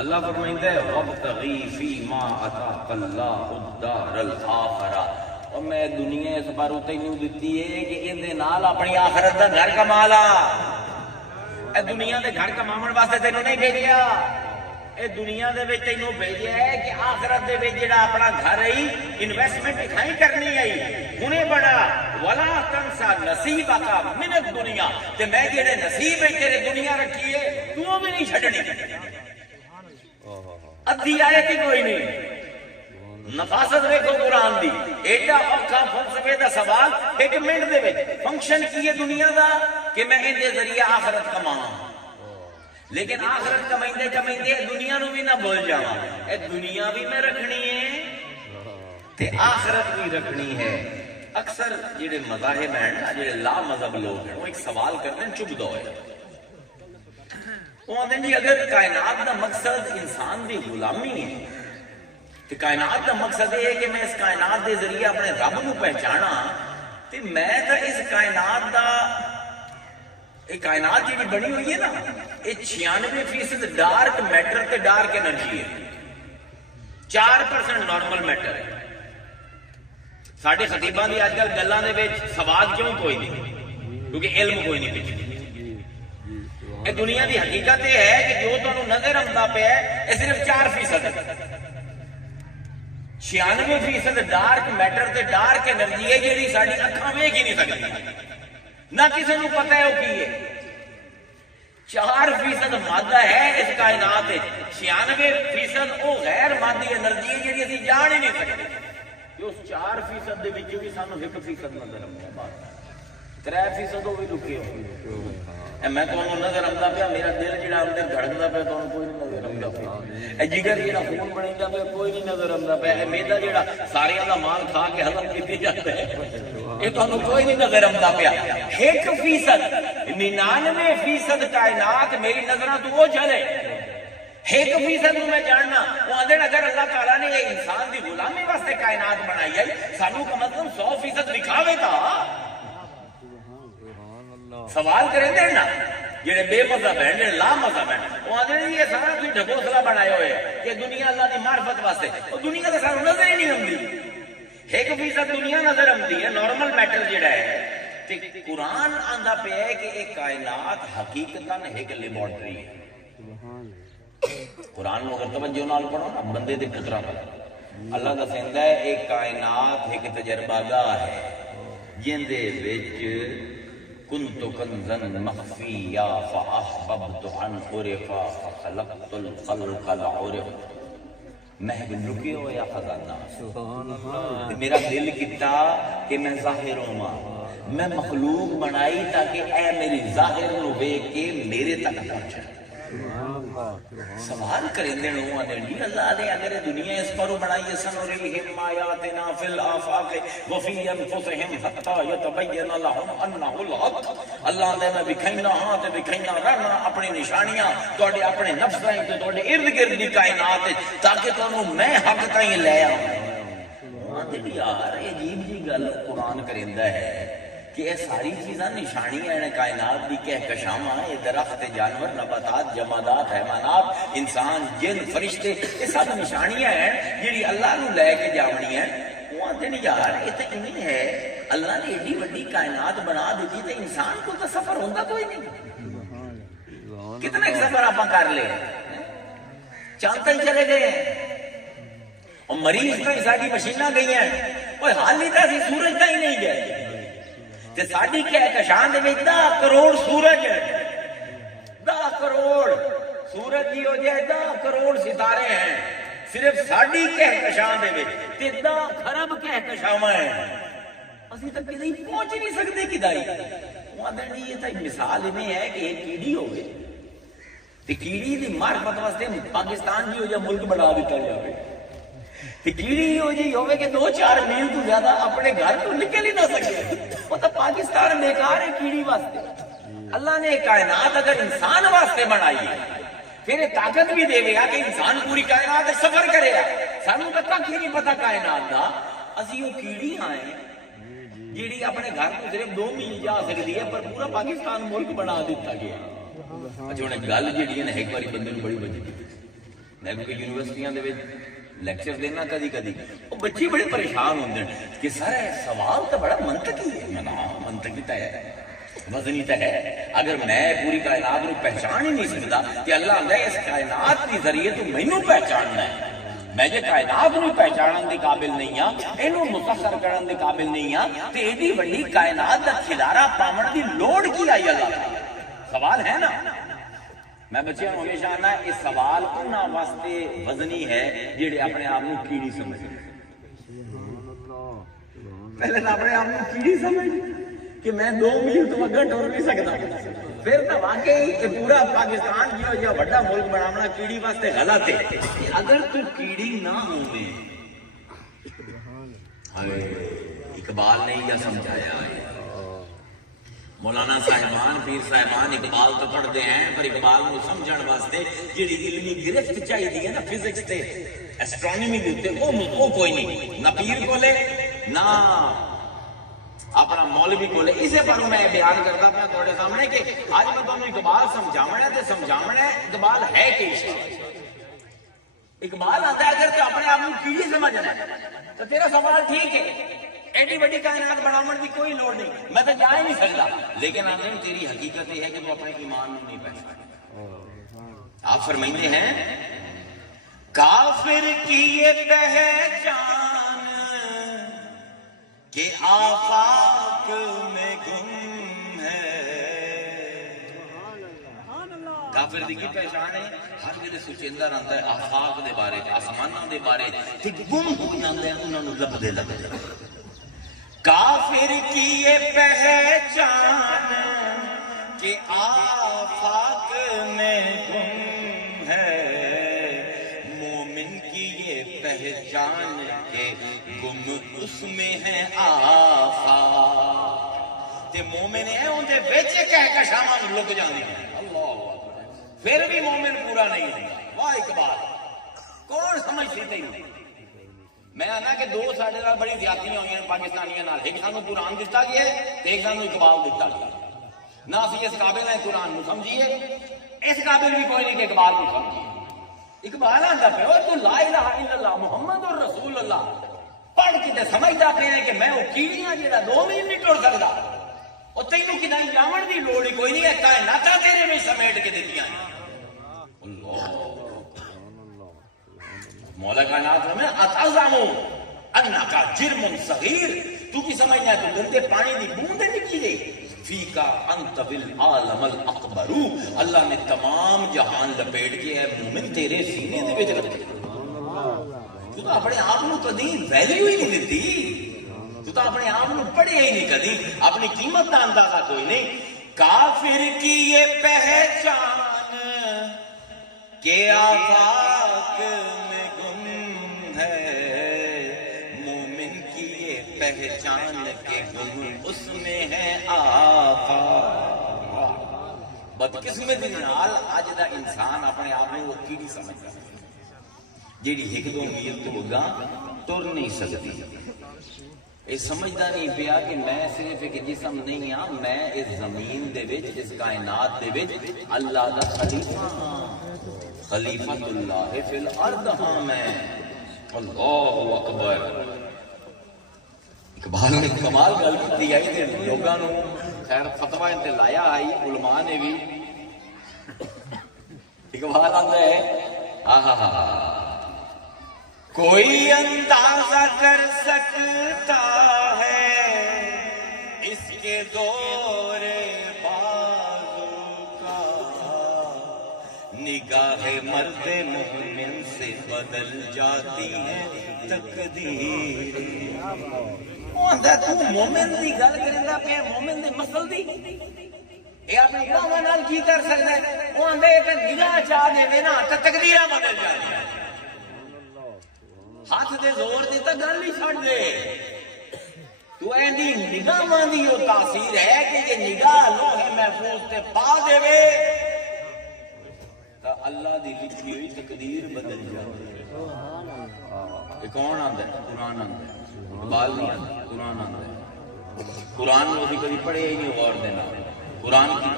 اللہ فرمائندا ہے وابتغی فیما آتاک اللہ الدار الآخرہ. اور میں دنیا اس پر تینوں دتی ہے کہ اندے نال اپنی آخرت دا گھر کما لا. اے دنیا دے گھر کماون واسطے تینوں نہیں بھیجیا، اے دنیا دے وچ تینوں بھیجیا ہے کہ آخرت دے وچ جڑا اپنا گھر ہے انویسٹمنٹ کھائی کرنی ہے ہنے بڑا ولا تنسا نصیبک من الدنیا. تے میں جڑے نصیب ہے تیرے دنیا رکھی ہے تو بھی نہیں چھڈنی. ادھی آیت ہی کوئی نہیں. نفاست دیکھو قرآن دی ایڈا اوکھا فلسفے دا سوال ایک منٹ دے وچ. فنکشن کی ہے دنیا دا کہ میں ان دے ذریعے آخرت کماواں، لیکن آخرت کمائندے کمائندے دنیا نو بھی نہ بھول جاواں. اے دنیا بھی میں رکھنی ہے تے آخرت بھی رکھنی ہے. اکثر جڑے مذاہب ہیں نا، جڑے لا مذہب لوگ ہیں، وہ ایک سوال کرتے ہیں چپ دو ہے. وہ آتے ہیں جی اگر کائنات دا مقصد انسان دی غلامی ہے تو کائنات دا مقصد یہ ہے کہ میں اس کائنات دے ذریعے اپنے رب نو پہچانا تو میں تو اس کائنات دا یہ کائنات جی بنی ہوئی ہے نا یہ 96% ڈارک میٹر تے ڈارک انرجی ہے، 4% نارمل میٹر ہے. ساڈے خطیباں دی اج کل گلاں دے وچ سواد کیوں کوئی نہیں؟ کیونکہ علم کوئی نہیں پیچھے. یہ دنیا دی حقیقت یہ ہے کہ جو تمہیں نظر آتا پیا ہے یہ صرف 4% ہے. 96% ڈارک میٹر تے ڈارک انرجی ہے جیڑی ساری اکھاں ویکھ ہی نہیں سکتی، نہ کسی کو پتہ ہے وہ کی ہے. 4% مادہ ہے اس کائنات میں، 96% وہ غیر مادی انرجی ہے جیڑی اسی جان ہی نہیں سکتے. اس 4% دے وچ بھی سانو 1% نظر آتا ہے، 3% وہ بھی لکے ہوئے. میں تمہیں نظر آتا پیا، میرا دل جہاں اندر دھڑکتا پیا تمہیں کوئی نہیں نظر آتا پیا. جگر جہاں خون بنتا پیا کوئی نہیں نظر آتا پیا. میدا جہاں سارے کا مال کھا کے ہضم کی جاتا ہے یہ تمہیں کوئی نہیں نظر آتا پیا. 1%، 99% کائنات میری نظروں تو وہ چلے. 1% میں جاننا وہ آدھے اگر اللہ تعالیٰ نے یہ انسان کی غلامی واسطے کائنات بنائی ہے سانو کا مطلب 100% دکھاوے تھا. سوال کریں دے نا جڑے بے مذہب ہیں جڑے لا مذہب ہیں وہ آدھے یہ سارا کوئی ڈھکوسلا بنائے ہوئے کہ دنیا اللہ کی معرفت واسطے. وہ دنیا تو سانو نظر ہی نہیں آتی. 1% دنیا نظر آتی ہے نارمل میٹر جڑا ہے. تے قرآن آندا پیا ہے کہ ایک کائنات حقیقتاً ایک لیبارٹری ہے. قرآن اگر توجہ نال پڑھو نا بندے دے پترا پر اللہ دسیندا ہے ایک کائنات ایک تجربہ گاہ ہے جن دے وچ كنت كنزا مخفيا فأحببت أن أعرف فخلقت الخلق لأعرف. میں لکے ہویا خزانہ میرا دل کیتا کہ میں ظاہر ہوں، میں مخلوق بنائی تاکہ اے میری ظاہر نو ویکھ کے میرے تک پہنچے. سوال کریں نو جی اللہ نے اگر دنیا اس پر بنائی سنریہم آیاتنا فی الآفاق وفی انفسہم حتی یتبین لہم انہ الحق. اللہ نے میں بکھائنا ہاں تے بکھائنا رہنا اپنی نشانیاں تواڈے اپنے نفس تائیں تے تواڈے ارد گرد دی کائنات تاکہ تانوں میں حق تائیں لے آواں. یار عجیب جی گل قرآن کریندا ہے کہ یہ ساری چیزاں نشانیاں ہیں کائنات دی کہکشاواں. یہ درخت جانور نباتات جمادات حیوانات انسان جن فرشتے یہ سب نشانیاں ہیں جڑی اللہ نو لے کے جاونی ہیں. وہ آتے نہیں یار یہ تو انہیں ہے اللہ نے ایڈی وڈی کائنات بنا دیتی تو انسان کو تو سفر ہوتا کوئی نہیں. کتنے سفر آپ کر لے چاند ہی چلے گئے اور مریض تو ساری مشیناں گئی ہیں کوئی حال نہیں تھا سورج کا ہی نہیں گئے تے ساڈی کہکشاں دے وچ 10 کروڑ سورج 10 کروڑ سورج دی ہو جائے 10 کروڑ ستارے ہیں صرف ساڈی کہکشاں دے وچ تے 10 خرب کہکشاواں ہیں. اسی تک کدی پہنچ نہیں سکتے کدائی. وہ آدھے یہ تو مثال میں ہے کہ ایک کیڑی ہوئے تے کیڑی دی معرفت واسطے پاکستان بھی ہو جائے ملک بنا دیتا جائے تے کیڑی ہو جی ہوئے کہ 2-4 میل تو زیادہ اپنے گھر تو نکل ہی نہ سکے. وہ تو پاکستان بیکار ہے کیڑی واسطے. اللہ نے کائنات اگر انسان واسطے بنائی ہے پھر یہ طاقت بھی دے گا کہ انسان پوری کائنات سفر کرے گا. سانوں تو کھ نہیں پتا کائنات دا. اسی وہ کیڑی ہیں جیڑی اپنے گھر کو صرف 2 میل جا سکتی ہے پر پورا پاکستان ملک بنا دیتا گیا. اچھا ہوں گل جیڑی ہے ایک باری بندے بڑی بجی میں کیونکہ یونیورسٹیاں دے لیکچر دینا کدی کدی وہ بچے بڑے پریشان ہوتے ہیں کہ سر سوال تو بڑا منطقی ہے. منطقی تو ہے وزنی تو ہے. اگر میں پوری کائنات کو پہچان ہی نہیں سکتا کہ اللہ آندا ہے اس کائنات کے ذریعے تو مینوں پہچاننا ہے. میں جے کائنات نو پہچانن دے قابل نہیں ہاں اینو مسخر کرن دے قابل نہیں ہاں تے ایڈی بڑی کائنات دا کھلارا پاون دی لوڑ کی آئی اللہ. سوال ہے نا. میں بچیاں کو ہمیشہ آنا اس سوال انہاں واسطے وزنی ہے جڑے اپنے آپ کو کیڑی سمجھتے پہلے تو اپنے آپ کو کیڑی سمجھ کہ میں 2 میل تو اگے ٹر نہیں سکتا. پھر تو واقعی کہ پورا پاکستان جو یا بڑا ملک بنانا کیڑی واسطے غلط ہے. اگر تو کیڑی نہ ہوے اقبال نے یہ سمجھایا ہے. مولانا صاحبان پیر صاحبان اقبال تو پڑھتے ہیں پر اقبال کو سمجھن واسطے جڑی علمی گرفت چاہیے نا فزکس تے ایسٹرونومی دے اوتے وہ کوئی نہیں. نہ پیر کولے نہ اپنا مولوی کولے. اسے پر میں بیان کرتا پیا تھوڑے سامنے کہ آج میں تمہیں اقبال سمجھاونا تے سمجھاونا اقبال ہے کہ اقبال آتا ہے اگر تو اپنے آپ کو کیڑی سمجھنا ہے تو تیرا سوال ٹھیک ہے. ایڈی بڑی کائنات بناون کی کوئی لوڑ نہیں. میں تو جا ہی نہیں سکتا. لیکن آپ نے تیری حقیقت یہ ہے کہ تو اپنے ایمان میں نہیں پہچانا. آپ فرمائتے ہیں کافر کی یہ پہچان کہ آفاق میں گم ہے. کافر دی کی پہچان ہے ہر ویلے سوچیندا رہندا ہے آفاق دے بارے آسماناں دے بارے تے گم ہو جاندے ہیں انہاں نوں لبدے. کافر کی یہ پہچان کہ آفاق میں گم ہے. مومن کی یہ پہچان کہ گم اس میں ہے آفاق. تے مومن ہے ان دے وچ کہکشاواں لک جاندیاں. اللہ پھر بھی مومن پورا نہیں ہوتا. واہ اقبال کون سمجھتے تھی. میں آنا کہ 2 ساڈے نال بڑی زیادتیاں ہوئی ہیں پاکستانیاں نال. ایک سانو قرآن دتا گیا ہے تے ایک سانو اقبال دتا گیا. نہ اسی اس قابل ہیں قرآن نو سمجھیے اس قابل بھی کوئی نہیں کہ اقبال نو سمجھیے. اقبال آندا پیا تو لا الہ الا اللہ محمد الرسول اللہ پڑھ کے تے سمجھدا پیا کہ میں وہ کیڑیاں جڑا 2 میل نہیں ٹر سکدا او تینوں کدی جاون دی لوڑ ہی کوئی نہیں ہے. کائناتاں تیرے میں سمیٹ کے دتیاں. اللہ مولا کائنات میں اتعظمو انکا جرم صغیر. تو کی سمجھنا ہے تو گندے پانی دی بوند نکلی گئی. فیکا انت بالعالم الاکبر. اللہ نے تمام جہان لپیٹ کے ہے مومن تیرے سینے دے وچ رکھے. تو اپنے آپ کو کدی ویلیو ہی نہیں دیتی. تو تو اپنے آپ کو پڑھے ہی نہیں کبھی، اپنی قیمت کا اندازہ کوئی نہیں. کافر کی یہ پہچان کہ آفاق میں گم ہے، مومن کی یہ پہچان کے گم اس میں ہے آفاق. بدقسمتی نال اج دا انسان اپنے آپ کو کیڑی سمجھدا ہے جیڑی ایک دو میل تو گاں تر نہیں سکتی. یہ سمجھدا نہیں پیا کہ میں صرف ایک جسم نہیں ہاں، میں اس زمین دے وچ، اس کائنات دے وچ اللہ دا خلیفہ ہاں، خلیفۃ اللہ فی الارض ہاں میں. اللہ اکبر. اقبال نے کمال گل کی آئی تے لوگاں نو خیر فتوی تے لایا آئی علماء نے بھی. اقبال آندا ہے کوئی اندازہ کر سکتا ہے اس کے زور بازو کا، نگاہ مرد مومن سے بدل جاتی ہے تقدیر. تو مومن دی گل کرندا پیا، مومن دے مسل دی یہ اپنی باواں نال کی کر سکدا ہے؟ وہ آندا ہے کہ نگاہ چاہ دے نا تے تقدیراں بدل جاندیاں. ہاتھ دے زور دی تے گل ہی چھڈ دے. تو ایندی نگاہاں دی او تاثیر ہے کہ یہ نگاہ لوح محفوظ تے پا دے تا اللہ دی لکھی ہوئی تقدیر بدل جاتی ہے. یہ کون آندا ہے؟ قرآن آندا ہے. اقبال نہیں آندا، قرآن آندا ہے. قرآن نو بھی کبھی پڑھے ہی نہیں غور دے نال. قرآن کی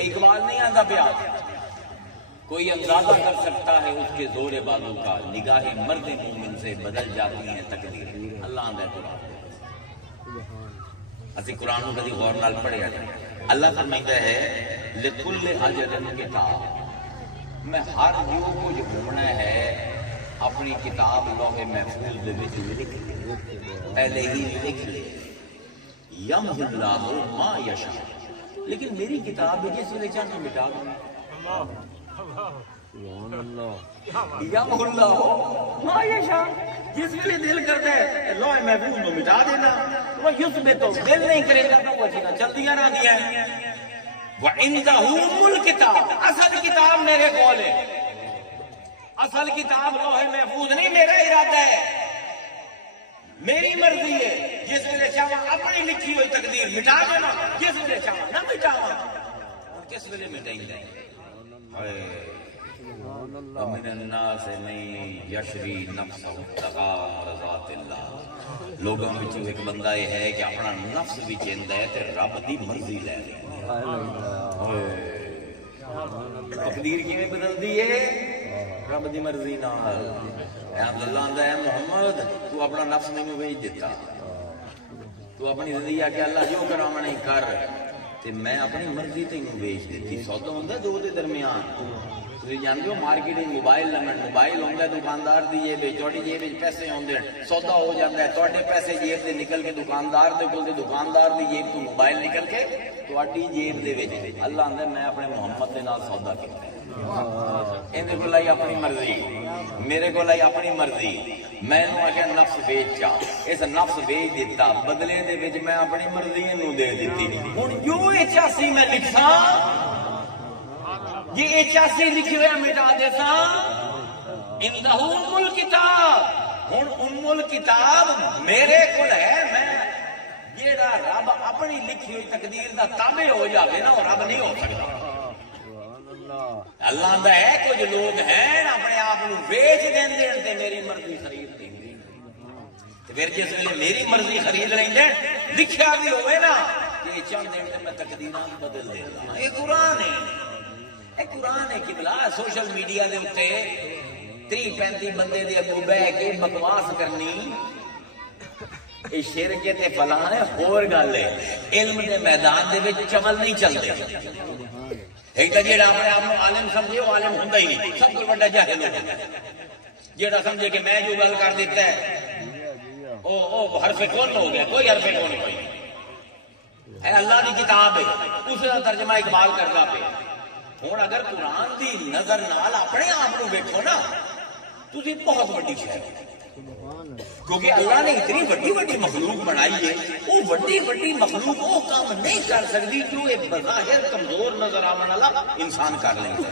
اقبال نہیں آتا پیا. کوئی اندازہ کر سکتا ہے اس کے زور بازو کا، نگاہ مرد مومن سے بدل جاتی ہیں تقدیر. اللہ آندا ہے قرآن. اسی قرآن کو کبھی غور نال پڑھیا جائے. اللہ فرماتا ہے لکل اجل کتاب، میں ہر جو کچھ ہونا ہے اپنی کتاب لوح محفوظ دے وچ لکھ لے، پہلے ہی لکھ لے. یمحو اللہ ما یشاء، لیکن میری کتاب جس ویلے چاہنا مٹا دوں. یمحو اللہ ما یشاء، جس ویلے دل کرتا ہے لوح محفوظ کو مٹا دینا. وہ یثبت، دل نہیں کرے گا تو وہ چیزاں چلتیاں رہندیاں. وعندہ ام الکتاب، اصل کتاب میرے کول ہے. اصل کتاب لوح محفوظ نہیں، میرا ارادہ ہے، میری مرضی ہے. جس ویلے چاہاں اپنی لکھی ہوئی تقدیر مٹا دینا، جس ویلے چاہاں نہ مٹاواں. کس ویلے مٹائیں گے؟ ومن الناس من یشری نفسہ ابتغاء مرضات اللہ. لوگوں میں ایک بندہ یہ ہے کہ اپنا نفس بھی چیندا ہے تے رب دی مرضی لے لے. تقدیر کیویں بدلدی ہے؟ رب دی مرضی نال. عبداللہ آندا ہے محمد تو اپنا نفس نہیں بھیج دیتا، تو اپنی زندگی آ کے اللہ جو کراونا نہیں کر، تے میں اپنی مرضی تینوں بھیج دیتی. سودا ہوندا دو دے درمیان. تسی جانتے ہو مارکیٹنگ موبائل لگن، موبائل ہوندا دکاندار دی جیب وچ، تہاڈی جیب وچ پیسے ہوندے، سودا ہو جاندا ہے. تہاڈے پیسے جیب تے نکل کے دکاندار دے کول، تے دکاندار دی جیب تو موبائل نکل کے تہاڈی جیب دے وچ. اللہ آندا میں اپنے محمد دے نال سودا کیتا ہے. اندے کول آئی اپنی مرضی، میرے کول آئی اپنی مرضی. میں نو آخیا نفس بیچ جا، اس نفس بیچ دیتا، بدلے دے وچ میں اپنی مرضی نو دے دیتی. ہن جو 81 میں لکھاں، یہ 81 لکھی ہویا مٹا دیتا. اندہ ام الکتاب، ہن ام الکتاب میرے کول ہے، میں جیڑا رب اپنی لکھی ہوئی تقدیر دا تابع ہو جاوے نا وہ رب نہیں ہو سکتا. اللہ دا ہے کچھ لوگ ہیں اپنے آپ کو ویچ دین تے میری مرضی خرید دیں گے. پھر جس ویلے میری مرضی خرید لیں گے لکھیا بھی ہوئے نا کہ چند دن میں تقدیراں بدل دینا. یہ قرآن ہے، یہ قرآن ہے کہ بلا سوشل میڈیا دے اوتے 30-35 بندے دے اگوں بیٹھ کے بکواس کرنی یہ شرک تے فلاں ہے. اور گل ہے علم دے میدان دے وچ چمل نہیں چلدے. ایک تو جیڑا اپنے آپ کو عالم سمجھے وہ عالم ہوندا ہی نہیں، سب کو بڑا جاہل ہوگا. جیڑا سمجھے کہ میں جو گل کر دیتا ہے او حرف کون ہو گیا، کوئی حرف کون نہیں. اے اللہ دی کتاب ہے، اس دا ترجمہ اقبال کردا پے. ہن اگر قرآن دی نظر نال اپنے آپ کو ویکھو نا تسی بہت بڑی شے ہے. کیونکہ اللہ نے اتنی بڑی بڑی مخلوق بنائی ہے، وہ بڑی بڑی مخلوق وہ کام نہیں کر سکتی جو ایک بظاہر کمزور نظر آنے والا انسان کر لیں گے.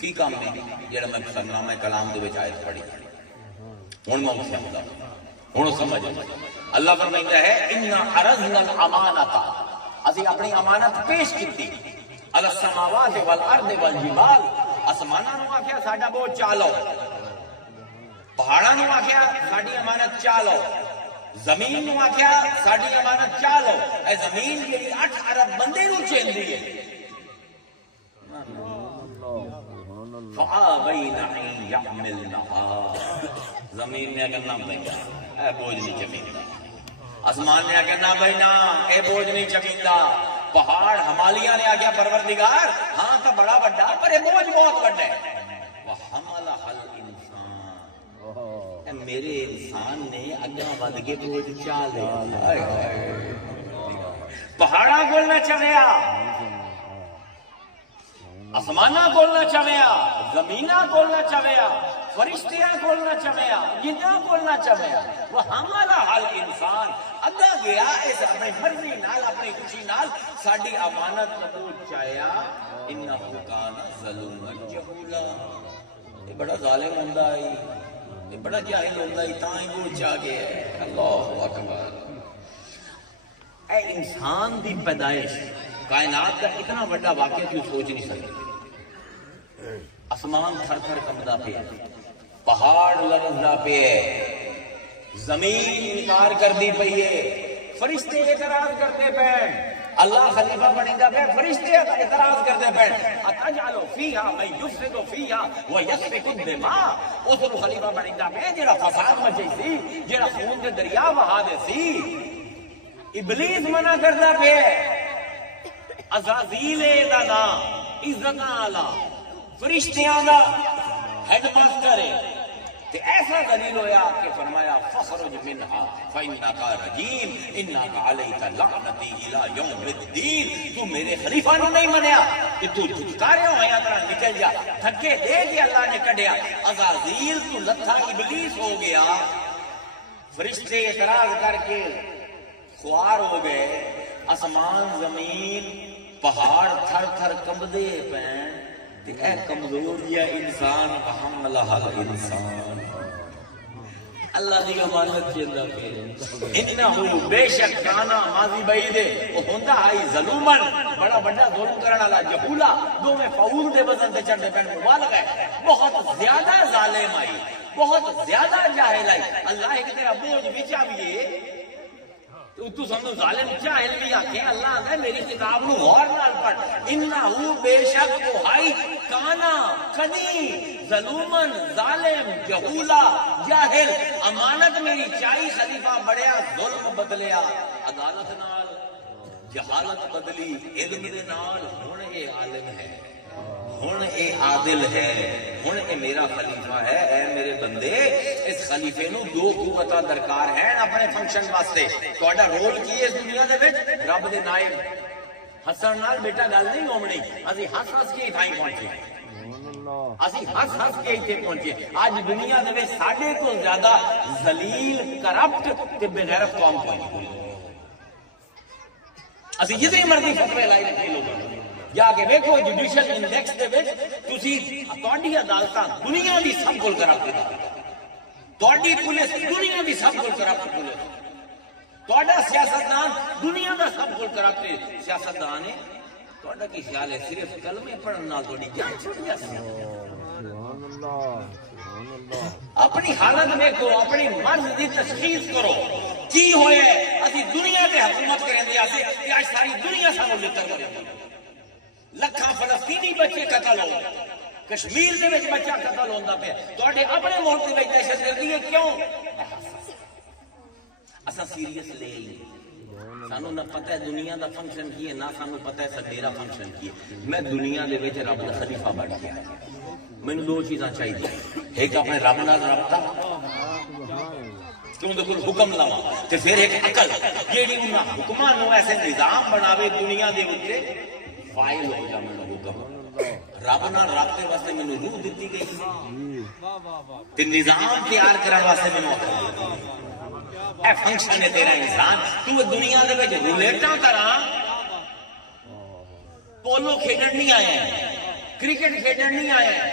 کی کام ہے جڑا میں سرنامہ کلام دے وچ آیت پڑھی ہن میں سمجھدا ہن سمجھ. اللہ فرماتا ہے انا عرضنا الامانۃ، اسی اپنی امانت پیش کیتی علی السماوات والارض والجبال. آسماناں نوں آکھیا ساڈا بوجھ چالو، پہاڑاں نوں آکھیا ساڈی امانت چالو، زمین نوں آکھیا ساڈی امانت چالو. اے زمین جڑی 8 ارب بندے نوں چیندی ہے فَآبَيْنَ أَن يَحْمِلْنَهَا. زمین نے کہنا پیندا اے بوجھ نہیں چکیندا، آسمان نے کہنا بھائی نا اے بوجھ نہیں چکیندا. پہاڑ ہمالیہ نے آگیا پروردگار ہاں تو بڑا بڑا پر یہ بوجھ بہت بڑا ہے. وَحَمَلَهَا الْإِنسَانُ، میرے انسان نے اگاں ود کے بوجھ چالے. پہاڑاں کولنا چویا، آسماناں کولنا چویا، زمیناں کولنا چویا، فرشتیاں کولنا چویا، جناں کولنا چویا. وَحَمَلَهَا الْإِنسَانُ، اگا گیا اس اپنی مرضی نال اپنی خوشی نال ساڈی امانت نو چایا. انہ کان ظلوما جہولا، یہ بڑا ظالم ہوندا ہے، یہ بڑا جاہل ہوندا ہے، تاں ہی وہ چاہ گیا ہے. اللہ اکبر. اے انسان دی پیدائش کائنات کا اتنا بڑا واقعہ تو سوچ نہیں سکتے. آسمان تھر تھر کمدا پیا، پہاڑ لرزدا پیا، زمین انکار کردی پئی ہے، فرشتے اعتراض کرتے پے. اللہ خلیفہ بنیندا پیا، فرشتے اعتراض کرتے پے. اتجعل فیہا من یفسد فیہا ویسفک الدماء، اس نو خلیفہ بنیندا پیا جڑا فساد مچائی سی، جڑا خون دے دریا بہا دے سی. ابلیس منع کردا پیا، عزازیل دا نام عزت والا فرشتیاں دا ہیڈ ماسٹر ہے. تے ایسا دلیل ہویا کہ فرمایا فخرج منہا فإنک رجیم انک علیک لعنتی الی یوم الدین. تو میرے خلیفہ نو نہیں منیا کہ تو دھتکارے ہویا طرح نکل جا، دھکے دے کے اللہ نے کڈیا. عزازیل تو لتھا ابلیس ہو گیا. فرشتے اعتراض کر کے خوار ہو گئے، آسمان زمین پہاڑ تھر تھر کمبدے پین. اے کمزور یا انسان وحملها الانسان، اللہ دی امانت چیندا پہ. انہو بے شک کانا ماضی بعید ہے، وہ ہوندا ہے ظلومن بڑا بڑا ظلم کرنے والا. جہولا دو میں فعول دے وزن تے چڑھتے پین مبالغہ ہے، بہت زیادہ ظالم آئی، بہت زیادہ جاہل آئی. اللہ ایک تیرا بوجھ وچ آویے تو سمجھو ظالم جاہل بھی آکھے. اللہ آتا میری کتاب نو غور نال پڑھ. انہو بے شک وہ ہائی کانا کدی ظلومن ظالم جہولا جاہل. امانت میری چاہی خلیفہ بڑھیا، ظلم بدلیا عدالت نال، جہالت بدلی علم دے نال. ہن اے عالم ہے، ہن اے عادل ہے، ہن اے میرا خلیفہ ہے. اے میرے بندے اس خلیفے نو دو قوتاں درکار ہیں اپنے فنکشن واسطے. تہاڈا رول کی ہے اس دنیا دے وچ؟ رب دے نائب. ہسن نال بیٹا گل نہیں ہومنی، اسی ہس ہس کے تھائی پہنچے، اسی ہس ہس کے ایتھے پہنچے. اج دنیا دے وچ ساڈے تو زیادہ ذلیل کرپٹ تے بے غیرت قوم کوئی نہیں. اسی جتنی مرضی فتوی لائی تے لوگوں جا کے ویکھو جوڈیشل انڈیکس دے وچ تسی تہاڈی عدالتاں دنیا دی سب کول کرپٹ ہے، تہاڈی پولیس دنیا دی سب کول کرپٹ پولیس. تہاڈا سیاستدان دنیا دا سب کچھ کراتے سیاستدان ہے، تہاڈا کی خیال ہے صرف کلمے پڑھن نال تہاڈی جان چھٹ جاتی ہے؟ اپنی حالت دیکھو، اپنی مرض کی تشخیص کرو کی ہوئے اسی دنیا تے حکومت کریں دے آسے کہ آج ساری دنیا سانو لطر کرے لکھاں فلسطینی بچے قتل ہو کشمیر دے وچ بچہ قتل ہوندا پیا تہاڈے اپنے ملک دے وچ دہشت گردی ہے کیوں؟ اساں سیریس لے ہی سانو نہ پتہ ہے دنیا دا فنکشن کی ہے نہ سانو پتہ ہے میرا فنکشن کی ہے۔ میں دنیا دے وچ رب دا خلیفہ بن گیا، مینو دو چیزاں چاہیے، ایک اپنے رب نال رابطہ کیوں دے کول حکم لواں تے پھر ایک عقل جیڑی انہاں حکماں نو ایسے نظام بناوے دنیا دے اوتے فائل ہو جا مینوں حکم رب نال رابطے واسطے مینوں روح دتی گئی تے نظام تیار کرن واسطے مینوں عقل دتی اے فنکشن ہے تیرا انسان تو دنیا دے وچ رولیٹاں طرح پولو کھیڈن نہیں آیا کرکٹ کھیڈن نہیں آیا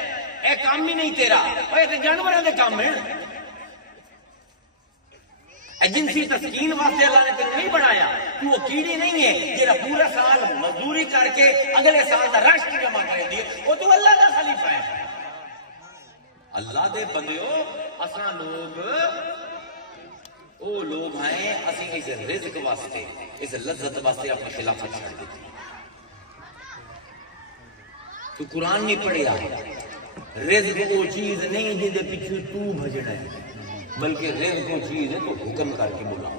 اے کام ہی نہیں تیرا اے تے جانوراں دے کام ہے ایجنسی تسکین واسطے اللہ نے تینوں نہیں بنایا تو وہ کیڑی نہیں ہے جیڑا پورا سال مزدوری کر کے اگلے سال دا راشن جمع کرے دی وہ تو اللہ دا خلیفہ ہے اللہ دے بندیو اساں لوگ وہ لوگ ہیں اسی اس رزق واسطے اس لذت واسطے اپنی خلافت چھوڑ دیتی تو قرآن نہیں پڑھیا رزق وہ چیز نہیں جن دے پیچھے تو بھجنا ہے بلکہ رزق وہ چیز ہے تو حکم کر کے بولا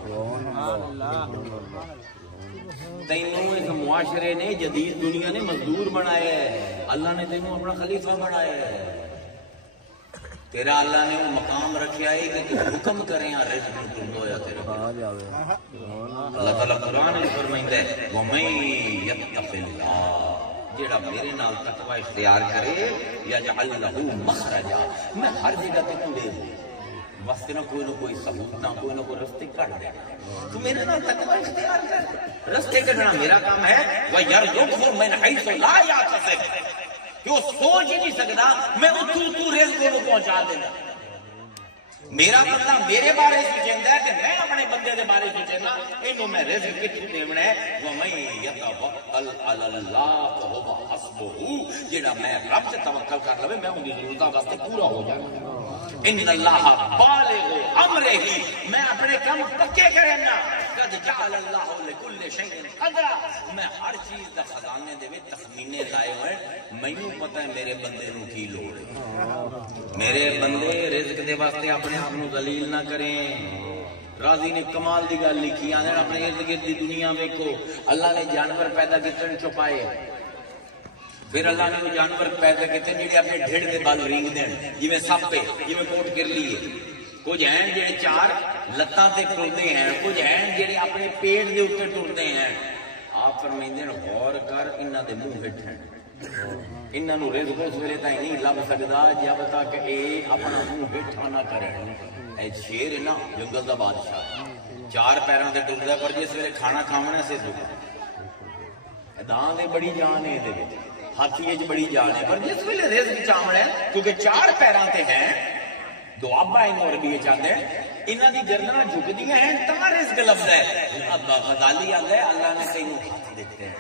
تینوں اس معاشرے نے جدید دنیا نے مزدور بنایا ہے اللہ نے تینوں اپنا خلیفہ بنایا ہے تیرا اللہ نے وہ مقام رکھیا ہے کہ تو حکم کریں رزق کو تم دو یا تیرے اللہ تعالیٰ قرآن میں فرمائندا ہے وَمَن يَتَّقِ اللَّهَ جیڑا میرے نال تقوی اختیار کرے یجعل لہ مخرجا میں ہر جگہ تے تو دے دوں واسطے نہ کوئی ثبوت نہ کوئی رستے کٹ دے تو میرے نال تقوی اختیار کر رستے کڈنا میرا کام ہے وَيَرْزُقْهُ مِنْ حَيْثُ لَا يَحْتَسِبُ کہ وہ سوچ ہی نہیں سکتا میں تو رزق کو پہنچا دینا میرا بندہ میرے بارے سوچیندا ہے کہ میں اپنے بندے دے بارے سوچنا اینو میں رزق کتھوں دیونا ہے وَمَن يَتَوَکَّلْ عَلَى اللَّهِ فَهُوَ حَسْبُهُ جیڑا میں رب سے توکل کر لوے میں ان دی ضرورتاں واسطے پورا ہو جاواں ان اللہ بالغ امرہ میں اپنے کام پکے کرنا قد جعل اللہ لكل شيء قدرا میں ہر چیز دا خزانے دے وچ تخمینے لائے ہوئے مینوں پتہ ہے میرے بندے نوں کی لوڑ ہے میرے بندے رزق دے واسطے اپنے آپ نو ذلیل نہ کریں راضی نے کمال دی گل لکھی آندے اپنے ارد گرد دی دنیا ویکھو اللہ نے جانور پیدا کیتے چھپائے پھر اللہ نے وہ جانور پیدا کیتے جڑے اپنے ڈھڑ دے بال رینگ دین جویں سپ ہے جویں کوٹ کرلی ہے کچھ ہیں جڑے چار لتاں تے ٹردے ہیں کچھ ہیں جڑے اپنے پیٹ دے اوپر ٹردے ہیں آپ فرمائندے ہیں غور کر انہاں دے منہ ہٹھ ہیں انہاں نو رزق اس ویلے تائیں نہیں لب سکدا جب تک اے اپنا منہ ہٹھا نہ کرن اے شیر ہے نا جنگل دا بادشاہ چار پیراں تے ٹردا پر جس ویلے کھانا کھاونا سے دکھ داں دے بڑی جان ہے دے وچ ہاتھی وچ بڑی جان ہے پر جس ویلے رزق چاونا ہے کیونکہ چار پیراں تے ہیں دوابا انہوں ربیے چاہتے ہیں انہاں دی گردناں جھکدیاں ہیں تاں رزق لفظ ہے غزالی آتا ہے اللہ نے تینوں ہاتھ دیتے ہیں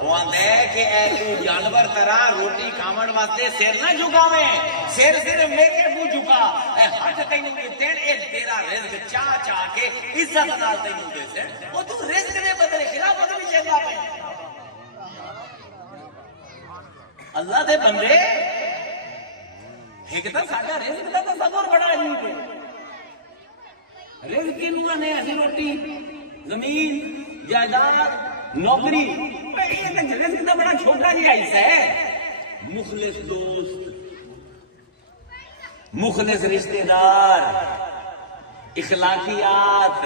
وہ آتا ہے کہ اے تو جانور طرح روٹی کھاون واسطے سر نہ جھکاویں سر صرف میرے منہ جھکا اے ہاتھ تینوں دیتے ہیں اے تیرا رزق چاہ چاہ کے عزت نال تینوں دیتے ہیں وہ تو رزق دے بدلے خلافت بھی چنگا پے اللہ دے بندے ایک تو ساڈا رزق دا تصور بڑا عجیب ہے رزق کینوں نے ایسی روٹی زمین جائیداد نوکری یہ تو رزق دا بڑا چھوٹا جہا حصہ ہے مخلص دوست مخلص رشتہ دار اخلاقیات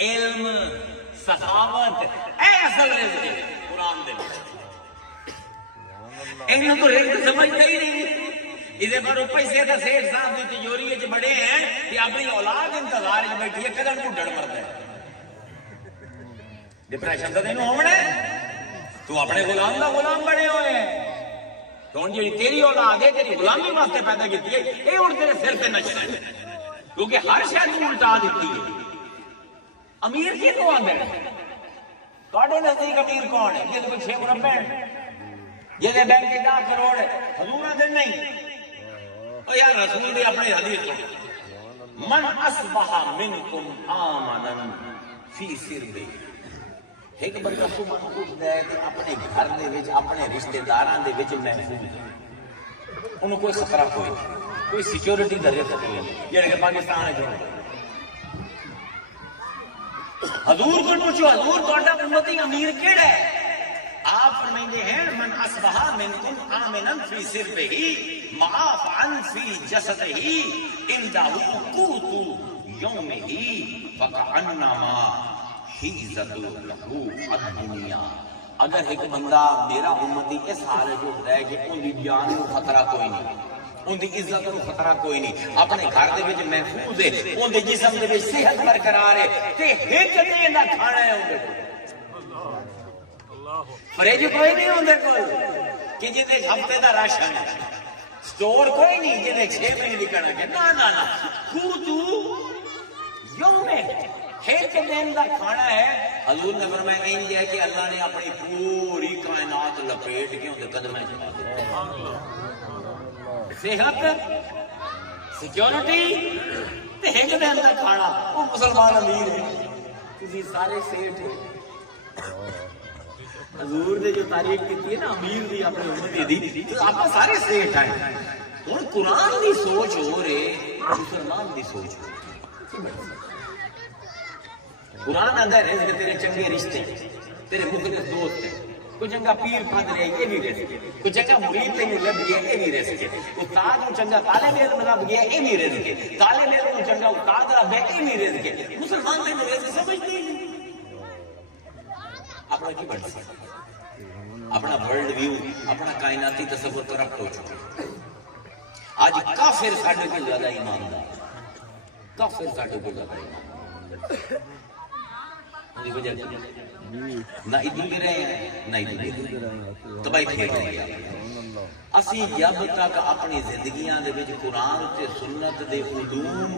علم سخاوت اے اصل رزق ہے قرآن دے انہوں کو رزق سمجھتے ہی نہیں اسے پر پیسے کا سیٹ صاحب کی تجوری وچ بڑے ہیں کہ اپنی اولاد انتظار وچ بیٹھی ہے کدن بڈڑ مردا ہے ڈپریشن تے نہیں ہونا تو اپنے غلام دا غلام بنے ہوئے ہیں تو ہن جڑی تیری اولاد ہے تیری غلامی واسطے پیدا کیتی ہے اے ہن تیرے سر تے نچنا ہے کیونکہ ہر شے نوں الٹا دتی ہے امیر کی تو آدھے تھوڑے نزدیک امیر کون ہے؟ جس کو 6 مربع ہے، جس بینک کے 10 کروڑ ہے، حضور آدھے نہیں۔ او یار رسول نے اپنے حدیث سنو، من اصبح منکم آمنا فی سربہ، ایک بندہ صبح اٹھتا ہے کہ اپنے گھر دے وچ اپنے رشتہ داراں دے وچ محفوظ ہے، انہوں کوئی خطرہ کوئی نہیں، کوئی سیکیورٹی درجے تک کوئی نہیں، جیسے کہ پاکستان ہے جو حضور کو پوچھو حضور تہاڈا امتی امیر کیڑا ہے؟ آپ فرمائندے ہیں من اصبح منکم آمنا فی سربہ معافا فی جسدہ عنده قوت یومہ فکأنما حیزت لہ الدنیا۔ اگر ایک بندہ میرا امتی اس حالت ہوتا ہے کہ ان دی جان کو خطرہ کوئی نہیں، ان دی عزت کو خطرہ کوئی نہیں، اپنے گھر دے وچ محفوظ ہے، ان دے جسم دے وچ صحت برقرار ہے، تے ایک دن دا کھانا ہے ان دے فریج کوئی نہیں ان دے کول کہ جے ہفتے دا راشن ہے، سٹور کوئی نہیں جے 6 مہینے نکلنا کہ نا نا نا، قوتو یوم ایک دن دا کھانا ہے۔ حضور نے فرمایا انج ہے کہ اللہ نے اپنی پوری کائنات لپیٹ کے ان دے قدمیں چلا دی، صحت سیکیورٹی تے ایک دن دا کھانا۔ وہ مسلمان امیر ہے، تسی سارے سیٹ ہو۔ حضور نے جو تعریف کی ہے نا امیر دی اپنی امتی دی، تو آپ سارے سیٹ ہیں۔ ہن قرآن دی سوچ ہو رہے، مسلمان دی سوچ ہو رہے۔ قرآن آندا ہے رزق تیرے چنگے رشتے، تیرے مخلص دوست ہیں، کوئی چنگا پیر پھد رہے یہ بھی رزق ہے، کوئی چنگا مرید تینوں لب گیا یہ بھی رزق ہے، استاد نوں چنگا طالب علم لب گیا یہ بھی رزق ہے، طالب علم نوں چنگا استاد لب گیا یہ بھی رزق ہے۔ مسلمان تینوں رزق سمجھتے ہی نہیں۔ اپنا کی بڑھ سکتا، اپنا ورلڈ ویو، اپنا کائناتی تصور کرپٹ ہو چکا۔ آج کافر ساڈے کو زیادہ ایماندار، کافر ساڈے کو زیادہ ایماندار، نہ ادھر گرے ہیں نہ ادھر گرے، تباہی پھیل رہی ہے۔ اسی جب تک اپنی زندگیاں دے وچ قرآن تے سنت دے علوم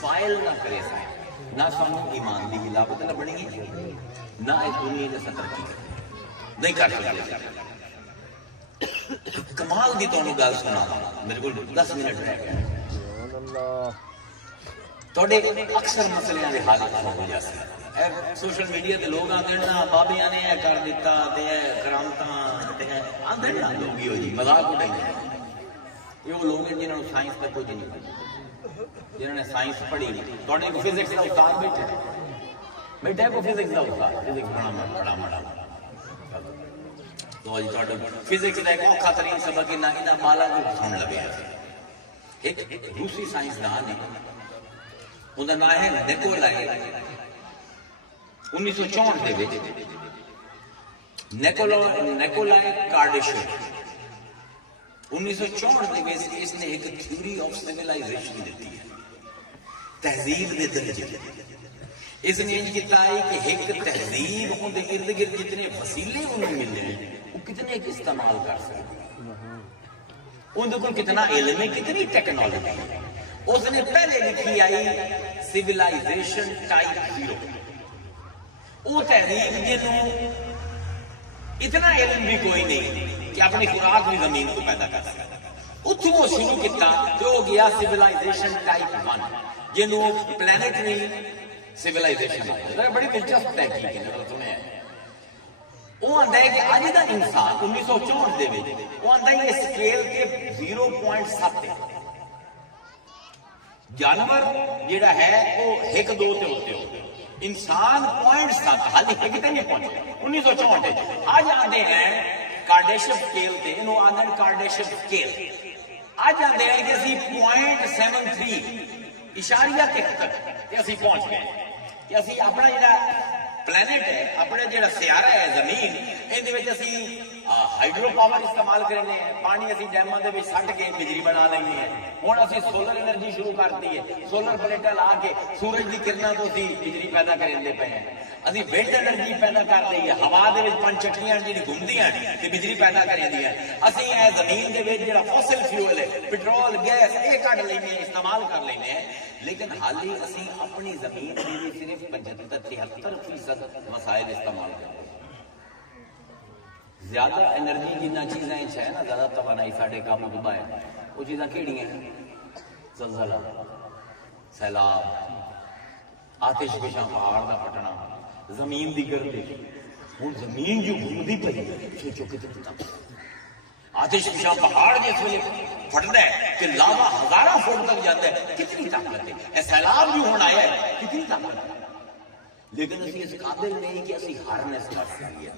فائل نہ کرے سائیں، نہ سانوں ایمان دی ہلاکت لبنی ہے، نہ اس دنیا دے سطر کی نہیں کر سکتے۔ کمال دی تانوں گل سنا، میرے کو 10 منٹ رہ گئے۔ تھوڑے اکثر مسئلے دے حل ہو جاتے ہیں۔ سوشل میڈیا تے لوگ آتے ہیں نا بابیاں نے یہ کر دیتا تے کرامتاں تے آندے نا لوگ ہی ہو جی مذاق اڑائی یہ وہ لوگ ہیں جنہوں نے سائنس کا کچھ نہیں پڑھا، جنہوں نے سائنس پڑھی نہیں۔ تھوڑے کو فزکس کا استاد بیٹھے بیٹھے کو فزکس کا استاد، فزکس بڑا مڑا تو جی تھوڑا فزکس کا ایک اوکھا ترین سبق انہاں مالا کو سن لگیا۔ ایک روسی سائنسدان ہے، ان کا نام ہے نیکولائے، 1964 دے وچ نیکولائے کارڈیشیو 1964 دے وچ اس نے ایک تھیوری آف سیولائزیشن دیتی ہے، تہذیب دے درجے۔ اس نے انج کیتا ہے کہ ایک تہذیب ان دے ارد گرد جتنے وسیلے انہوں ملے وہ کتنے استعمال کر سکتے، ان کو کتنا علم ہے، کتنی ٹیکنالوجی ہے۔ اس نے پہلے لکھی آئی سیولائزیشن ٹائپ 0، وہ تہذیب جنہوں اتنا علم بھی کوئی نہیں کہ اپنی خوراک بھی زمین کو پیدا کر سکتا، اتوں وہ شروع کیا تو ہو گیا سیولائزیشن ٹائپ 1 جنہوں پلانٹری سیولائزیشن ہے۔ بڑی دلچسپ تحقیق ہے تمہیں وہ آتا ہے کہ اج دا انسان 1964 دے وچ وہ آتا ہے یہ سکیل کے 0.7 جانور جڑا ہے وہ 1-2 تے ہوتے ہو، انسان 0.7 حالی ایک تے نہیں پہنچے 1964۔ آج آتے ہیں کارڈیشف سکیل تے، انہوں آتے ہیں کارڈیشف سکیل، آج آتے ہیں کہ اسی 0.73 کہ اسی پہنچ گئے، کہ اسی اپنا جڑا پلانٹ ہے، اپنا جڑا سیارہ ہے زمین، ہائیڈرو پاور استعمال کرنے ہیں، پانی اسی ڈیماں دے وچ سٹ کے بجلی بنا لینے ہیں. ہن اسی سولر انرجی شروع کرتی ہے، سولر پلیٹاں لا کے سورج دی کرناں تو اسی بجلی پیدا کرنے پے ہیں. اسی ونڈ انرجی پیدا کر رہی ہے، ہوا دے وچ پنج چکیاں جڑی گھومدیاں تے بجلی پیدا کردیاں. اسی اے زمین دے وچ جڑا فوسل فیول ہے، پٹرول گیس اے کڈ لینے ہیں، استعمال کر لینے ہیں. لیکن حالی اسی اپنی زمین دے وچ صرف 75-73% وسائل استعمال کرتے ہیں. زیادہ انرجی جنہ چیزیں ہے نا، زیادہ توانائی ساڈے قابو تو باہر. وہ چیزاں کیڑیاں ہیں؟ زلزلہ، سیلاب، آتش فشاں پہاڑ کا پھٹنا، زمین دی گردش. ہوں زمین جو گھومتی پئی سوچو کتنی طاقت. آتش فشاں پہاڑ جس ویلے پھٹتا ہے کہ لاوا ہزاروں فٹ تک جاتا ہے، کتنی طاقت ہے. اے سیلاب جو ہونا ہے کتنی طاقت ہے. لیکن اسی اس قابل نہیں کہ اسی ہارنس کر سکیے.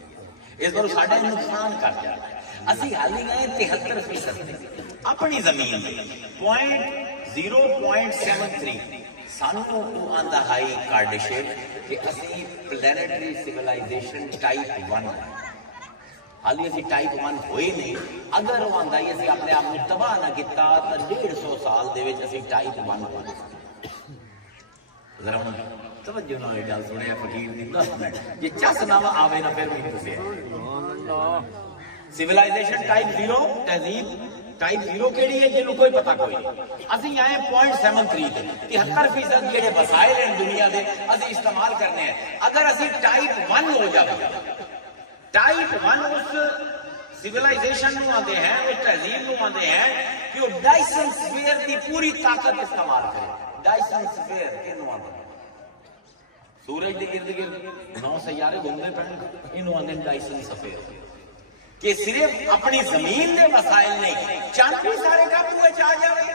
اس بار ساڈا نقصان کر جاتا ہے. اسی حالی گئے 73% اپنی زمین میں 0.73 سانو آندا ہائی کارڈشپ کہ اسی پلانیٹری سیولائزیشن ٹائپ 1 حالی اسی ٹائپ 1 ہوئی نہیں. اگر وہ آندا ہی اسی اپنے آپ میں تباہ نہ کیتا تو 150 سال دے وچ اسی ٹائپ 1 ہو سکتے. ذرا توجہ نال گل سنے فقیر دی 10 منٹ یہ چس نہ آوے نہ پھر بھی تسے سیولائزیشن ٹائپ 0 تہذیب ٹائپ 0 کیڑی ہے جنوں کوئی پتہ کوئی نہیں. اسی آئے 0.73 تے 73% جڑے وسائل ہیں دنیا دے اسی استعمال کرنے ہیں. اگر اسی ٹائپ 1 ہو جاوے، ٹائپ 1 اس سیولائزیشن نو آندے ہیں، اس تہذیب نو آندے ہیں کہ وہ ڈائسن سفیر دی پوری طاقت استعمال کرے. ڈائسن سفیر کینوں آندے؟ سورج دے ارد گرد 9 سیارے گھومنے پڑے، انہوں آندے ڈائسن سفیر. کہ صرف اپنی زمین دے وسائل نہیں، چاند بھی سارے قابو وچ آ جاوے،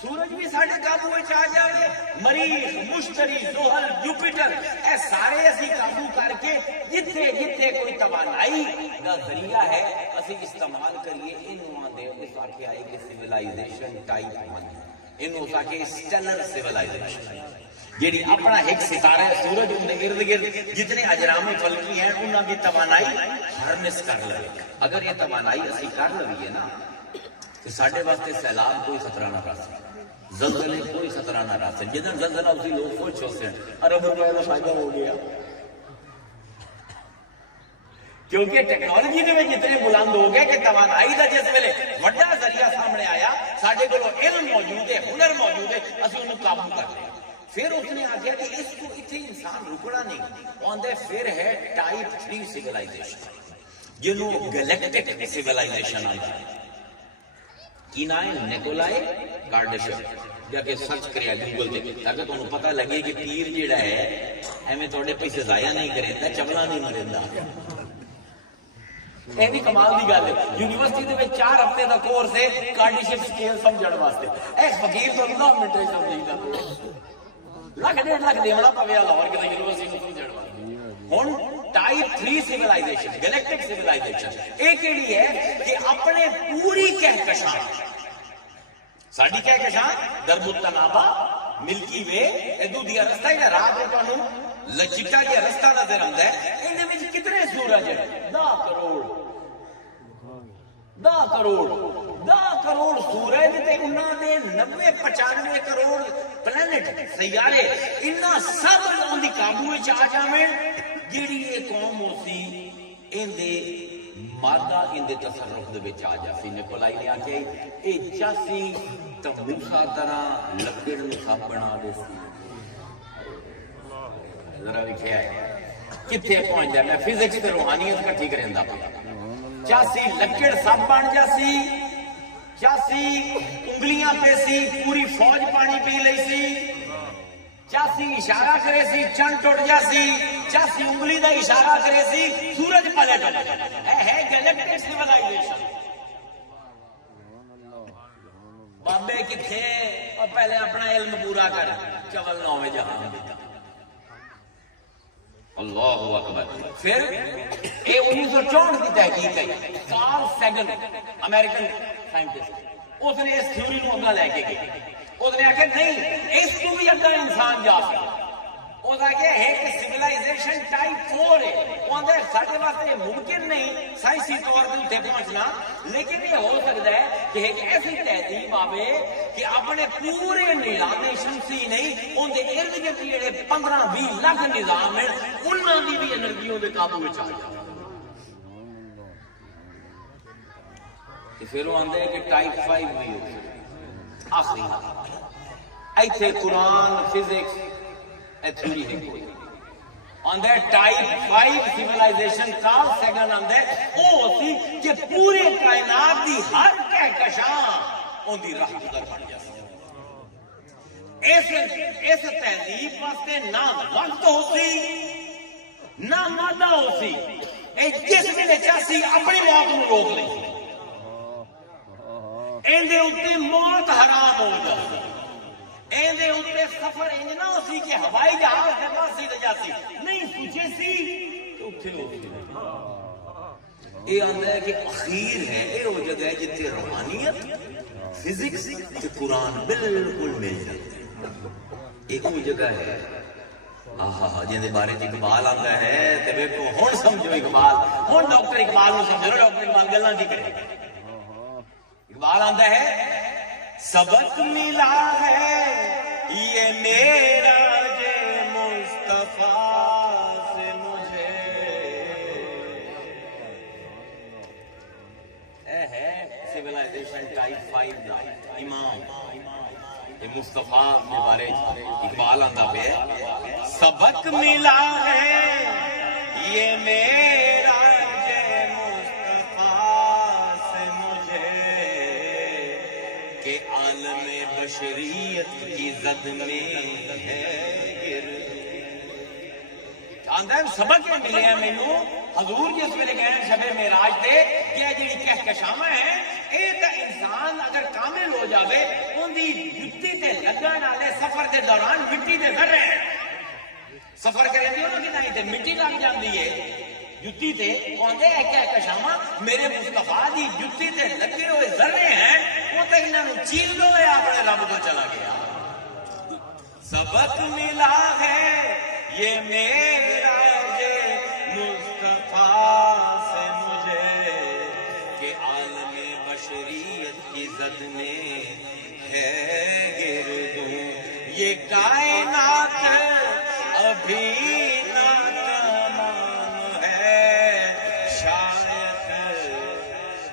سورج بھی سارے قابو وچ آ جاوے، مریخ، مشتری، زحل، جوپیٹر اے سارے اسی قابو کر کے جتھے جتھے کوئی توانائی دا ذریعہ ہے اسی استعمال کریے. انہوں آندے اس آکھے آئی کہ سیولائزیشن ٹائپ 1، انہوں آکھے سٹیلر سیولائزیشن جیڑی اپنا ایک ستارہ سورج ان ارد گرد جتنے اجرام فلکی ہیں انہاں کی توانائی ہارنس کر لے. اگر یہ توانائی اسی کر لئیے نا تو ساڈے واسطے سیلاب کوئی خطرہ نہ رہ سکے، زلزلے کوئی خطرہ نہ رہ سکے. جدن زلزلہ اسی لوگ خوش ہوتے ہیں ارب روپے کا فائدہ ہو گیا، کیونکہ ٹیکنالوجی میں اتنے بلند ہو گئے کہ توانائی کا جس ویلے وڈا ذریعہ سامنے آیا ساڈے کول علم موجود ہے، ہنر موجود ہے، اسی انہوں قابو کر لیا. پھر اس نے آگیا کہ اس کو اتنے انسان رکڑا نہیں آندے. پھر ہے ٹائپ 3 سیولائزیشن جنہوں گلیکٹک سیولائزیشن آتا ہے. کی نام ہے نیکولائے کارڈشپ. جا کے سرچ کریا گوگل تے تاکہ تمہیں پتہ لگے کہ پیر جیڑا ہے ایویں تھوڑے پیسے ضائع نہیں کریندا، چبلا نہیں مریندا. یہ بھی کمال دی گل ہے. یونیورسٹی دے وچ 4 ہفتے دا کورس ہے کارڈشپ سکیل سمجھن واسطے. اے فقیر تو 9 منٹ وچ سمجھیدا، لاکھ 1.5 لاکھ دینا پوے لاہور کے یونیورسٹی کو سمجھن واسطے. ہن ٹائپ 3 سیولائزیشن گلیکٹک سیولائزیشن یہ کیڑی ہے کہ اپنے پوری کہکشاں ساڈی کہکشاں درب التنابہ ملکی وے ادو دیا رستہ ہے رات کو تانوں لچکا جہا رستہ نظر آتا ہے. اندر وچ کتنے سورج ہیں؟ 10 کروڑ سورج تے انہاں دے 90-95 کروڑ پلانٹ سیارے انہاں سب ان دی قابو وچ آ جاویں. جیڑی یہ قوم ہوسی ان دے مادہ ان دے تصرف دے وچ آ جاسی. نیکولائی نے آکھیا اے چاسی تے موسیٰ طرح لکڑ نوں سب بنا دے سی. ذرا لکھیا ہے کتنے پہنچ جائے. میں فزکس تے روحانیت کٹھی کریندا پیا. چاسی لکڑ سب بن جاسی، چاسی انگلیاں پہ سی پوری فوج پانی پی لئی سی، چاسی اشارہ کرے سی چند ٹوٹ جاسی، چاسی انگلی دا اشارہ کرے سی سورج پلٹ جائے. ہے گلیکٹک سیولائزیشن. بابے کتنے اور پہلے اپنا علم پورا کر چول 9 جہان دیتا. اللہ اکبر. پھر یہ 1964 کی تحقیق ہے. کارل سیگن امریکن سائنٹسٹ اس نے اس تھیوری کو اگا لے کے گئی. اس نے آخر نہیں اس کو بھی اگا انسان جا سکتا. وہ کیا ہے کہ سویلائزیشن ٹائپ 4 ہے، وہ اندر سارے واسطے ممکن نہیں سائنسی طور پر اتنے پہنچنا، لیکن یہ ہو سکتا ہے کہ ایک ایسی تہذیب آوے کہ اپنے پورے نظام شمسی نہیں ان کے ارد گرد جڑے 15-20 لاکھ نظام ہیں انہوں کی بھی انرجیوں کے قابو میں آ جائے۔ پھر وہ آتے ہیں کہ ٹائپ 5 بھی ہو آخری ایتھے قرآن فزکس تھیوری ہے کوئی آندہ ٹائپ 5 سیولائزیشن کال سیکنڈ آندہ وہ ہوتی کہ پورے کائنات دی ہر کہکشاں ان دی راہ گزر بن جاتی اس تہذیب واسطے نہ وقت ہوتی نہ مادہ ہوتی جس میں چاسی اپنی موت کو روک لیں اندے اتنے موت حرام ہو جاتی اندے اتنے سفر انج نہ ہو سی کہ ہوائی جہاز کے پاس سی جاتی نہیں سوچے سی تو اتنے لوگ یہ آتا ہے کہ اخیر ہے یہ وہ جگہ ہے جتنے روحانیت فزکس تے قرآن بالکل مل جاتے ایک وہ جگہ ہے آہا جن دے بارے اقبال آتا ہے تے دیکھو ہن سمجھو اقبال ہن ڈاکٹر اقبال نو سمجھو ڈاکٹر اقبال گلاں کی کرے اقبال آتا ہے سبق ملا ہے یہ میرا مصطفیٰ سے مجھے ہے سیولائزیشن ٹائپ 5 دا امام یہ مصطفیٰ کے بارے اقبال آتا پہ سبق ملا ہے یہ میرا عالم بشریت کی زد میں ہے سبق میں ملے ہیں مینو حضور جس ویلے گئے شب معراج تے کہ جڑی کہکشاواں ہیں اے تے انسان اگر کامل ہو جاوے ان دی جُتی تے لگن والے سفر دے دوران مٹی دے ذرے سفر کریں دی انہاں کی نہیں تے مٹی لگ جاندی ہے جُتی تے اوندے ہے کہکشاواں میرے مصطفیٰ دی جُتی تے لگے ہوئے ذرے ہیں وہ تے انہاں نوں چین لو ہے اپنے رب کو چلا گیا سبق ملا ہے یہ میرا مصطفیٰ سے مجھے کہ عالم بشریت کی زد میں ہے گردوں یہ کائنات ابھی ناتمام ہے شاید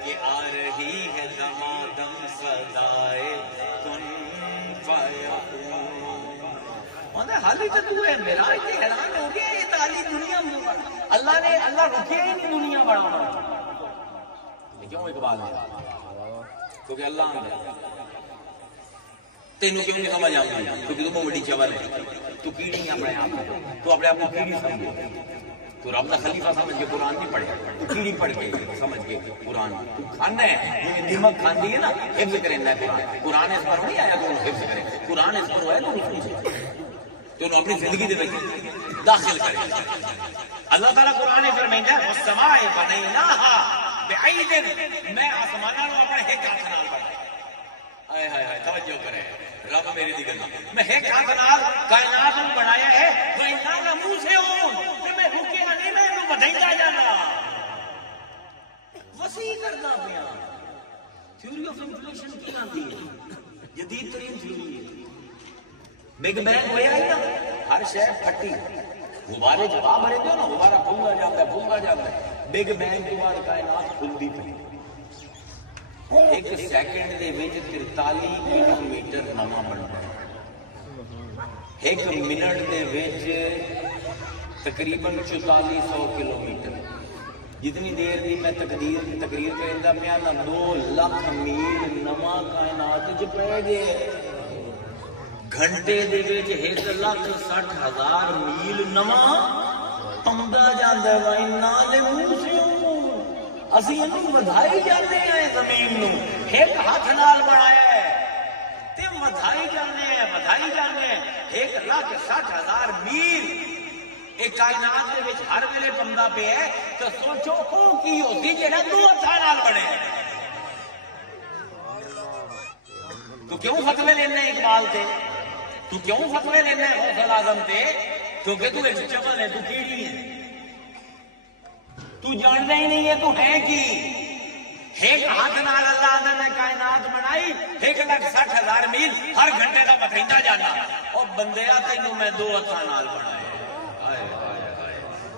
کہ آ رہی ہے دمادم صدائے کن فیکون حالی تو تو ہے معراج تے حیران ہو گیا یہ تعالی دنیا میں اللہ نے اللہ رکھے ہی نہیں دنیا بڑھانا یہ کیوں اقبال ہے کیونکہ اللہ آنگا تینوں کیوں نہیں سمجھ آؤں گا کیونکہ تو بڑی چول ہے تو کیڑی اپنے آپ تو اپنے آپ کو کیڑی سمجھے تو رب دا خلیفہ سمجھ کے قرآن نہیں پڑھے تو کیڑی پڑھ کے سمجھ کے قرآن تو کھانا ہے یہ نمک کھاندی ہے نا حفظ کرنا ہے قرآن قرآن اس پر نہیں آیا تو حفظ کرے قرآن اس پر ہے تو اس کو تو انہوں اپنی زندگی دے وچ داخل کرے اللہ تعالیٰ قرآن فرمائندا ہے والسماء بنیناها بعید میں آسماناں نوں اپنے ایک ہاتھ نال بنایا ہائے ہائے ہائے توجہ کرے رب میری دی گل میں ایک ہاتھ نال کائنات نوں بنایا ہے وَإِنَّا لَمُوسِعُونَ تے میں رکیا نہیں میں انہوں بدھائیدا جانا وسیع کردا پیا تھیوری آف انفلیشن کی آندی ہے جدید ترین تھیوری ہے بگ بینگ ہویا ہے نا ہر شے پھٹی غبارے جواب بھرے دو نا غبارہ پھولتا جاتا ہے بگ بینگ کے بعد کائنات کھلتی پئی ایک سیکنڈ دے وچ 43 کلومیٹر نواں بنتا ہے ایک منٹ دے وچ تقریباً 4400 کلومیٹر جتنی دیر دی میں تقریر کرندا پیا نا 2 لاکھ میل نواں کائنات وچ پے گئے گھنٹے دے وچ 1,60,000 میل نواں پمدا جاندا ہے وائی نال موسیوں اسی انہوں بدھائی جانے ہیں زمین نوں ایک ہاتھ نال بنایا ہے تے بدھائی جانے ہیں 1,60,000 میل ایک کائنات دے وچ ہر ویلے پمدا پیا ہے تو سوچو او کی ہوسی جڑا 2 ہاتھاں نال بنے تو کیوں فتوے لینا ہے اقبال تے تو کیوں فتوے لینا ہے غوث اعظم تے کیونکہ تو ایک چمن ہے، تو کیڑی ہے، تو جاننا ہی نہیں ہے تو ہے کی. ایک ہاتھ نال اللہ نے کائنات بنائی، 1,60,000 میل ہر گھنٹے کا بتھیندا جانا. اور بندیا تینوں میں 2 ہاتھاں نال بنایا.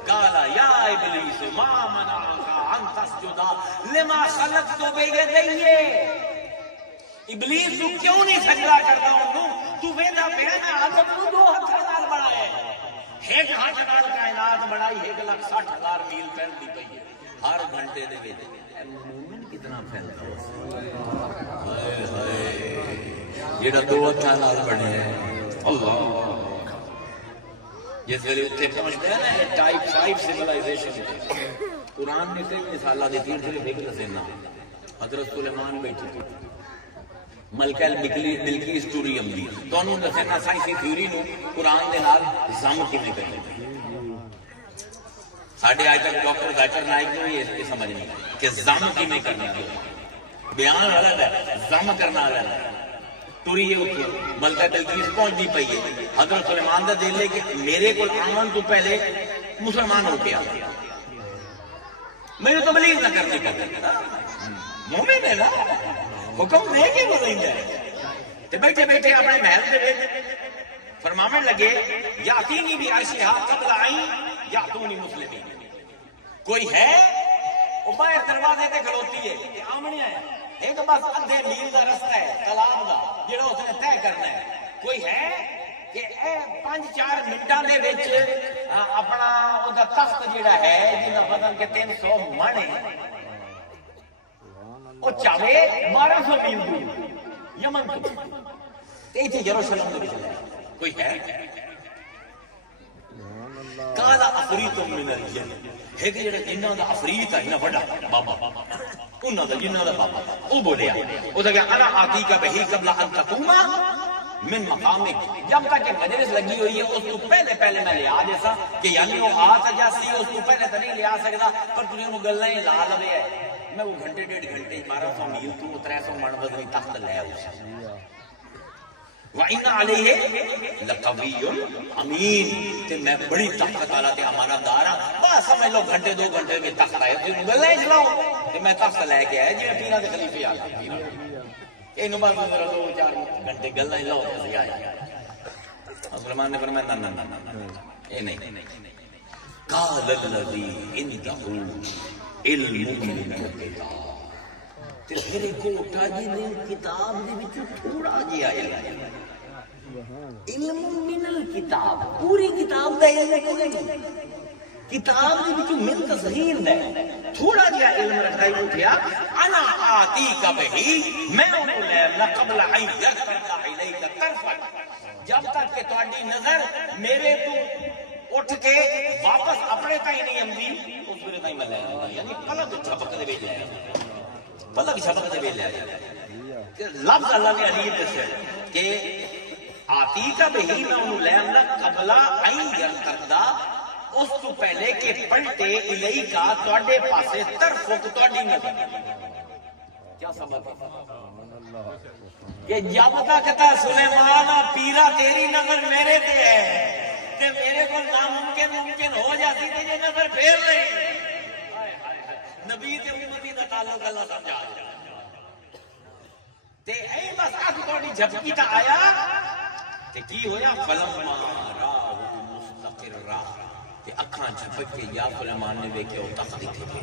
قالا یا ابلیس ما منعک ان تسجد لما خلقت بیدی. ابلیس تو کیوں نہیں سجدہ کرتا ہوں؟ تو ویدا پیا نا آدم نو 2 ہاتھاں نال بنایا. ایک ہاتھ نال کائنات بنائی، 1,60,000 میل پھیلدی پئی ہے ہر گھنٹے دے وچ. مومن کتنا پھیلتا ہے جیڑا 2 ہاتھاں نال بنیا ہے. اللہ جس ویلے اتنے پہنچتے ہیں نا ٹائپ 5 سیولائزیشن، قرآن نے 3 مثالاں دیتی ہیں. صرف ایک دسنا، حضرت سلیمان بیٹھے تھے، ملکہ بلقیس ٹوری امدی. تانوں دسنا سائنسی تھیوری نو قرآن دے نال ضم کیویں کرنا. ساڈے آج تک ڈاکٹر ذاکر نائک کو یہ سمجھ نہیں کہ ضم کیویں کرنا ہے. بیان الگ ہے، ضم کرنا الگ ہے. ٹوری یہ اٹھی، ملکہ بلقیس پہنچتی پئی ہے. حضرت سلیمان دا دل لے کہ میرے کو آمن تو پہلے مسلمان ہو کے آ میرے تو تبلیغ نہ کرنی پڑے. مومن ہے نا، حکم دے کے بولیں. بیٹھے بیٹھے اپنے محل دے فرمانے لگے یاتینی بھی عرشہا قبل عین یاتونی مسلمین. کوئی ہے وہ باہر دروازے تے کھلوتی ہے کہ آمنے ہے، ایک بس ادھے میل دا رستہ ہے تالاب دا جڑا اس نے طے کرنا ہے. کوئی ہے کہ اے 5-4 منٹاں دے وچ اپنا او دا تخت جڑا ہے جنہاں بدن کے 300 من ہے او چاہے 1200 میل دور یمن تو ایتھے یروشلم دے وچ. کوئی ہے؟ قال عفریت من الجن. ہے کہ جڑا جنہاں دا عفریت ہے نا بڑا بابا، انہاں دا جنہاں دا بابا او بولیا، او کہ انا آتی کا بہی قبل ان تقوم من مقامک. جب تک کہ مجلس لگی ہوئی ہے اس تو پہلے پہلے میں لیا جیسا کہ یعنی وہ آ سجا سی اس تو پہلے تو نہیں لیا سکتا. پر تجھے وہ گلاں لا لوے ہے. میں وہ گھنٹے 1.5 گھنٹے 1200 میل تو 300 من وزنی تخت لے اس. وَإِنَّ عَلَيْهِ لَقَوِيٌّ أَمِينٌ. تے میں بڑی طاقت والا تے امانت دار ہاں. بس سمجھ لو گھنٹے 2 گھنٹے کے تخت آئے تے گلاں چلاؤ تے میں تخت لے کے آیا جی پیرا دے خلیفے آ گئے. اینو بس 2-4 گھنٹے گلاں لاؤ تے آیا. مسلمان نے فرمایا نہ نہ نہ اے نہیں. قال الذي عنده علم من الكتاب. تے پھر کوٹا جی نے کتاب دے وچ تھوڑا جہا علم من الکتاب. پوری کتاب دا علم نہیں، کتاب دے وچ من تصغیر دا تھوڑا جہا علم رکھدا ہی اٹھیا. انا آتی کا بہی، میں انہوں لے قبل ان یرتد الیک طرفا. جب تک کہ تہاڈی نظر میرے تو اٹھ کے واپس اپنے تائیں نہیں آندی اس ویلے تائیں میں لے آندا. یعنی پلک جھپک دے وچ لے آندا، پلک جھپک دے وچ لے آندا. لفظ اللہ نے علی دسے کہ آتی کا بہی میں انہوں لے آندا قبل ان یرتد، اس تو پہلے کہ پلٹے الیک تہاڈے پاسے طرفک تہاڈی نظر. کیا سبب ہے کہ جب تک تا سلیمان پیرا تیری نظر میرے تے ہے تے میرے کو ناممکن ممکن ہو جاتی تے یہ نظر پھیر نہیں. نبی تے امتی دا تعلق اللہ سمجھا تے اے بس اکھ تہاڈی جھپکی تا آیا تے کی ہویا فلما راہ مستقرا تے اکھاں جھپک کے یا سلیمان نے ویکھیا او تخت دکھے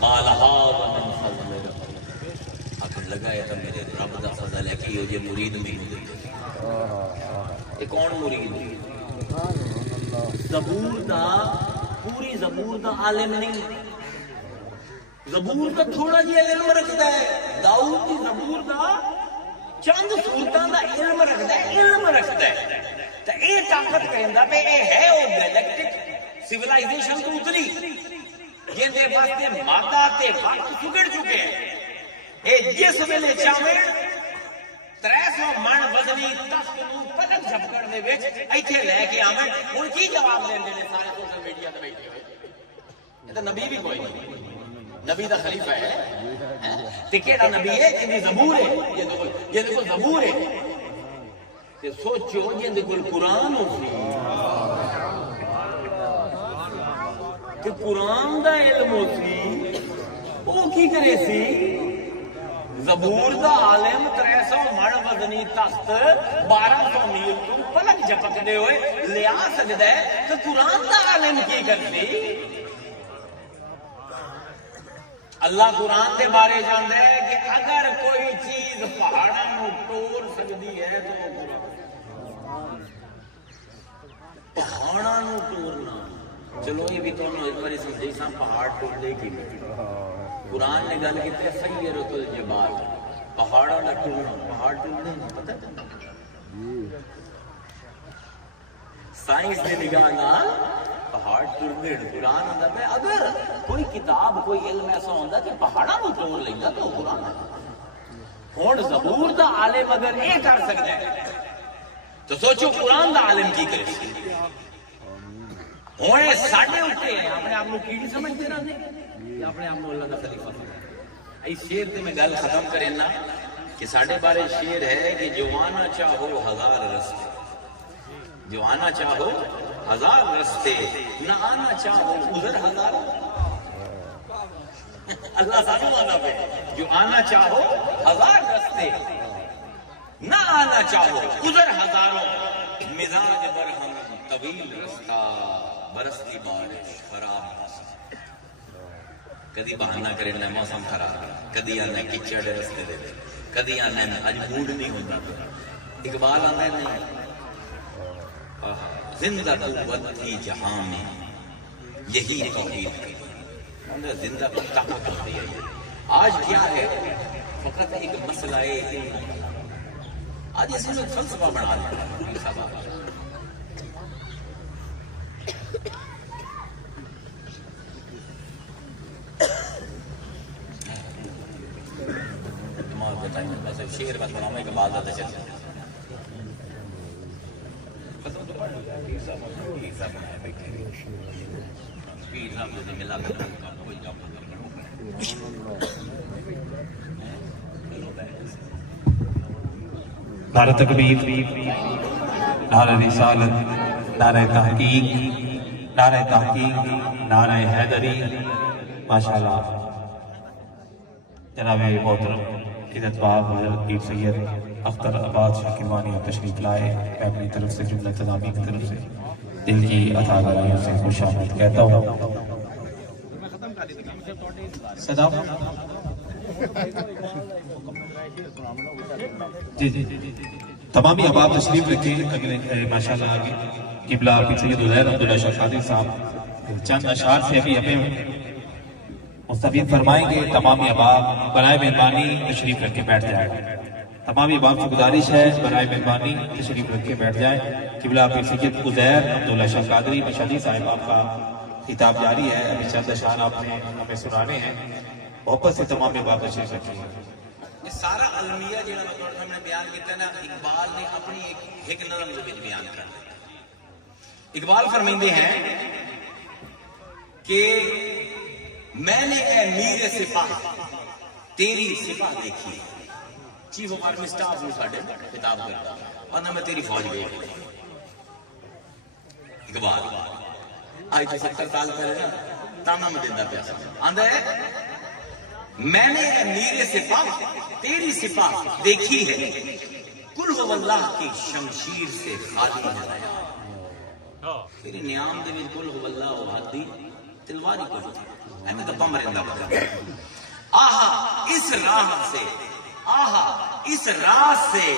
قال هذا من فضل ربی. آخر لگایا تو میرے رب دا فضل ہے کہ یہ مرید میں دے. یہ کون مرید؟ زبور دا پوری زبور دا عالم نہیں، زبور دا تھوڑا جہا علم رکھتا ہے. داؤد دی زبور دا چند سورتاں دا علم رکھتا ہے. تو یہ طاقت کہندا پہ یہ ہے وہ گیلیکٹک سیولائزیشن تو اتری جن دے واسطے مادہ تے وقت سگڑ چکے ہیں. اے جس ویلے چاہے 300 من وزنی تخت نو پلک جھپکڑ دے وچ ایتھے لے کے آویں. ہن کی جواب دیندے نے سارے سوشل میڈیا تے بیٹھے ہوئے؟ یہ تے نبی بھی کوئی نہیں، نبی دا خلیفہ ہے تے کیڑا نبی ہے جن دی زبور ہے؟ یہ دیکھو زبور ہے کہ سوچو جن کل قرآن ہو سی کہ قرآن دا علم ہو سی وہ کی کرے سی زبور دا عالم 300 مڑ وزنی تخت 1200 میل تو پلک جھپک دے ہوئے لیا سکتا ہے تو قرآن دا عالم کی کرتی اللہ قرآن دے بارے جانتا ہے کہ اگر کوئی چیز پہاڑوں کو توڑ سکتی ہے تو وہ قرآن پہاڑوں کو توڑنا چلو یہ بھی تو ایک بار سمجھے سا پہاڑ توڑ دے کی قرآن نے گل کی سیرۃ الجبال پہاڑوں کا ٹوڑنا پہاڑ ٹوڑنے پتہ سائنس نے نگاہ نال پہاڑ ٹوڑنے قرآن آتا ہے اگر کوئی کتاب کوئی علم ایسا ہوتا کہ پہاڑوں کو توڑ لینا تو قرآن ہوں زبور دا عالم اگر یہ کر سکتا ہے تو سوچو قرآن دا عالم کی کرے ہوں ساڈے اٹھے ہیں اپنے آپ کو کیڑی سمجھتے رہتے یا اپنے آپ کو اللہ کا خلیفہ اس شعر سے میں گل ختم کرنا کہ ساڈے بارے شعر ہے کہ جو آنا چاہو ہزار رستے جو آنا چاہو ہزار رستے نہ آنا چاہو ادھر ہزاروں اللہ سانو آنا پہ جو آنا چاہو ہزار رستے نہ آنا چاہو ادھر ہزاروں مزاج برہم طویل رستہ برستی بارش خراب کدی بہانہ کرنا موسم خراب کدی آنا کچڑ رستے دے کدی آنا اج موڈ نہیں ہوتا اقبال آنا نہیں زندہ قوت تھی جہاں میں یہی توحید زندہ طاقت ہوتی ہے آج کیا ہے فقط ایک مسئلہ ہے آج اسے میں فلسفہ بنا لیا شیر بس بناؤں ایک بات آتا چلتا نعرہ تکبیر نعرہ رسالت نعرہ تحقیق نعرہ حیدری ماشاءاللہ جناب محترم عزت باب پیر سید اختر آباد شاکرمانی اور تشریف لائے میں اپنی طرف سے جملہ تنامی کی طرف سے دل کی عطا گاہیوں سے خوش آمد کہتا ہوں صدا جی تمامی احباب تشریف رکھیں اگلے ماشاءاللہ قبلہ پیر سید عزیر عبداللہ شاہ قادری صاحب چند اشعار سے ابھی ہمیں مستفید فرمائیں گے تمامی احباب برائے مہربانی تشریف رکھ کے بیٹھ جائیں تمامی احباب سے گزارش ہے برائے مہربانی تشریف رکھ کے بیٹھ جائیں قبلہ پیر سید عزیر عبداللہ شاہ قادری مشہدی صاحب آپ کا خطاب جاری ہے ابھی چند اشعار آپ نے ہمیں سنانے ہیں محبت سے تمام احباب تشریف رکھیں یہ سارا المیہ جو ہم نے بیان کیا نا اقبال نے اپنی ایک نظم سے بیان کر اقبال فرمائندے ہیں کہ میں نے اے میر سپاہ تیری سپاہ دیکھی چیف آف آرمی سٹاف نے ساڈے خطاب کرتا اور نہ میں تیری فوج دیکھ اقبال آج تو 70 سال پہلے نا تانا میں دینا پیسہ آندہ ہے میں نے اے میر سپاہ تیری سپاہ دیکھی ہے کل هو اللہ کی شمشیر سے خالی ہے تیری نیام دے بھی کل هو اللہ احد دی تلواری کو میں دبا مرندہ بتا آہا اس راہ سے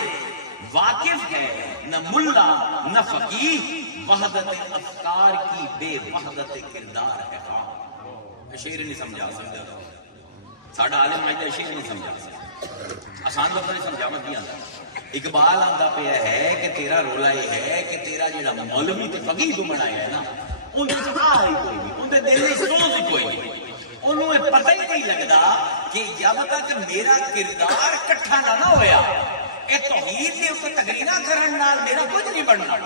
واقف ہے نہ ملا نہ فقیہ وحدت افکار کی بے وحدت کردار ہے شعر نہیں سمجھا سکتا ساڑھا عالم آج شعر نہیں سمجھا سکتا آسان لفظ نہیں سمجھا مت دیا اقبال آندہ پہ ہے کہ تیرا رولا یہ ہے کہ تیرا جڑا مولوی تے فقیہ تو بنایا ہے نا ان سے آئی کوئی نہیں ان سے دل سوچ کوئی نہیں انہوں نے پتہ ہی نہیں لگتا کہ جب تک میرا کردار کٹھا نہ ہویا اے توحید نے اس کو تقرینہ کرن نال میرا کچھ نہیں بننا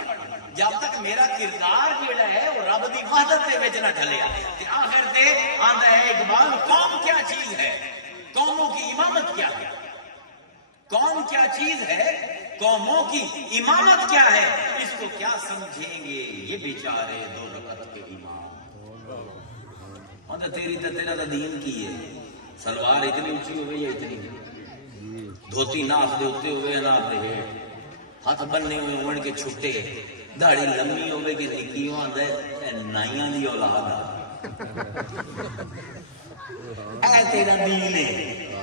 جب تک میرا کردار جڑا ہے وہ رب دی وحدت دے وچ نہ ڈھلیا تے آخر تے آندا ہے اقبال قوم کیا چیز ہے قوموں کی امامت کیا ہے قوم کیا چیز ہے، قوموں کی امامت کیا ہے، اس کو کیا سمجھیں گے یہ بیچارے دو رکعت کے امام۔ تیری تو تیرا تو دین کی ہے، سلوار اتنی اونچی ہوئے یا اتنی، دھوتی ناف دے ہوتے ہوئے ناف دے ہیٹ، ہاتھ بننے ہوئے ہونے کے چھٹے، داڑھی لمبی ہوئے کہ نکی ہو آدھے نائیاں دی اولاد اے تیرا دین ہے،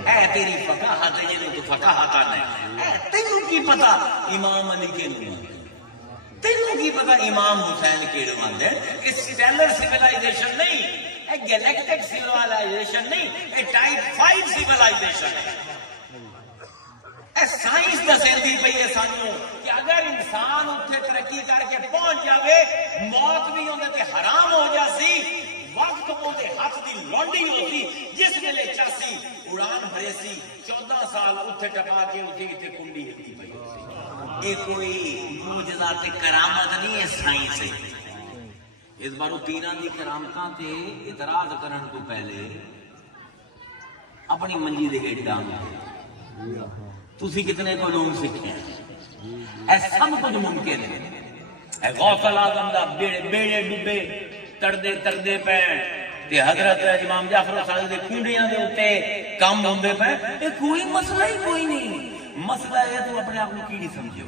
اے تیری فقاہت ہے، جنہوں تو فقاہت نہیں، اے تینوں کی پتا امام علی کے نوان ہے، تینوں کی پتا امام حسین کے نوان ہے۔ اسٹیلر سیولائزیشن نہیں، اے گیلیکٹک سیولائزیشن نہیں، اے ٹائپ 5 سیولائزیشن ہے۔ اے سائنس دسیندی پئی ہے سانوں کہ اگر انسان اتنے ترقی کر کے پہنچ جاوے، موت بھی اندر تے حرام ہو جاسی، وقت اندے ہاتھ دی لونڈی ہوتی، جس ویلے چاسی اڑان بھرے سی 14 سال اتنے ٹپا کے اتنے کنڈی ہلتی پئی ہوتی۔ یہ کوئی معجزات کرامت نہیں ہے، سائنس ہے۔ اس بار پیران دی کرامتاں تے اعتراض کرن تو پہلے اپنی منجی دے ہیٹھ ڈال تسی کتنے کو علوم سیکھے ہیں، اے سب کچھ ممکن ہے۔ اے غوث الاعظم دا بیڑے ڈبے تردے تردے پہ تے حضرت امام جعفر صادق دے کنڈیاں دے اوتے کام ہوندے پہ، اے کوئی مسئلہ ہی کوئی نہیں۔ مسئلہ ہے تو اپنے آپ کو کیڑی سمجھو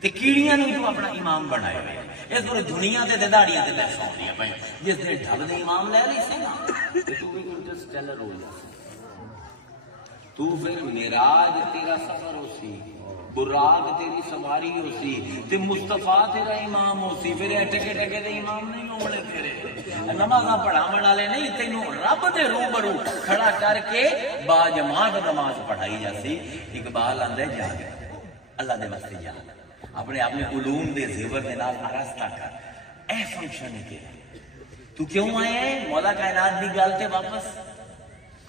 تے کیڑیاں نوں تو اپنا امام بنائے ہوئے۔ اس پورے دنیا تے دہاڑیاں تے بیٹھ سونیاں پہ، جس نے ڈھل دے امام لے لی سی نا تے تو بھی انٹرسٹیلر ہو جا، تو پھر معراج تیرا سفر ہو سی، براق تیری سواری ہو سی، تے مصطفیٰ تیرا امام ہو سی، پھر ٹکے ٹکے دے امام نہیں ہونے تیرے، نمازاں پڑھاون والے نہیں، تینوں رب دے روبرو کھڑا کر کے با جماعت نماز پڑھائی جاسی۔ اقبال آندے جا اللہ دے واسطے جا، اپنے آپ میں علوم دے زیور دے نال آراستہ کر، اے فنکشن ہے تو کیوں آئے ہیں؟ مولا کائنات دی گل تے واپس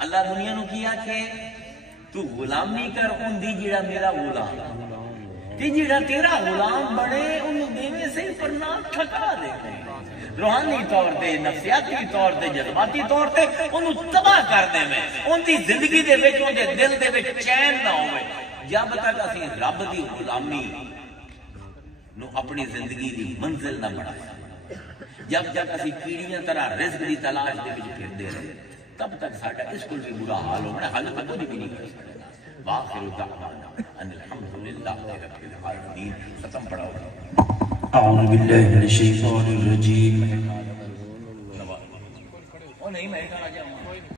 اللہ دنیا نو کیا کہ تو غلامی کر ان دی جڑا میرا غلام تے جڑا تیرا غلام بنے انہوں دیوے سے پر نہ ٹھکا دے، روحانی طور تے، نفسیاتی طور تے، جذباتی طور تے انہوں تباہ کر دے میں، ان دی زندگی دے وچ ان دے دل دے وچ چین نہ ہوئے۔ جب تک اسی رب دی غلامی نو اپنی زندگی دی منزل نہ بڑھایا، جب تک اسی کیڑیاں طرح رزق دی تلاش دے وچ پھردے رہے، تب تک ساڈا اس کو بھی برا حال ہونا، حل تک کوئی بھی نہیں کر سکتا۔ واخر دعوانا ان الحمدللہ رب العالمین۔ ختم پڑھاؤ۔ اعوذ باللہ من الشیطان الرجیم۔ وہ نہیں میں کہا جاؤں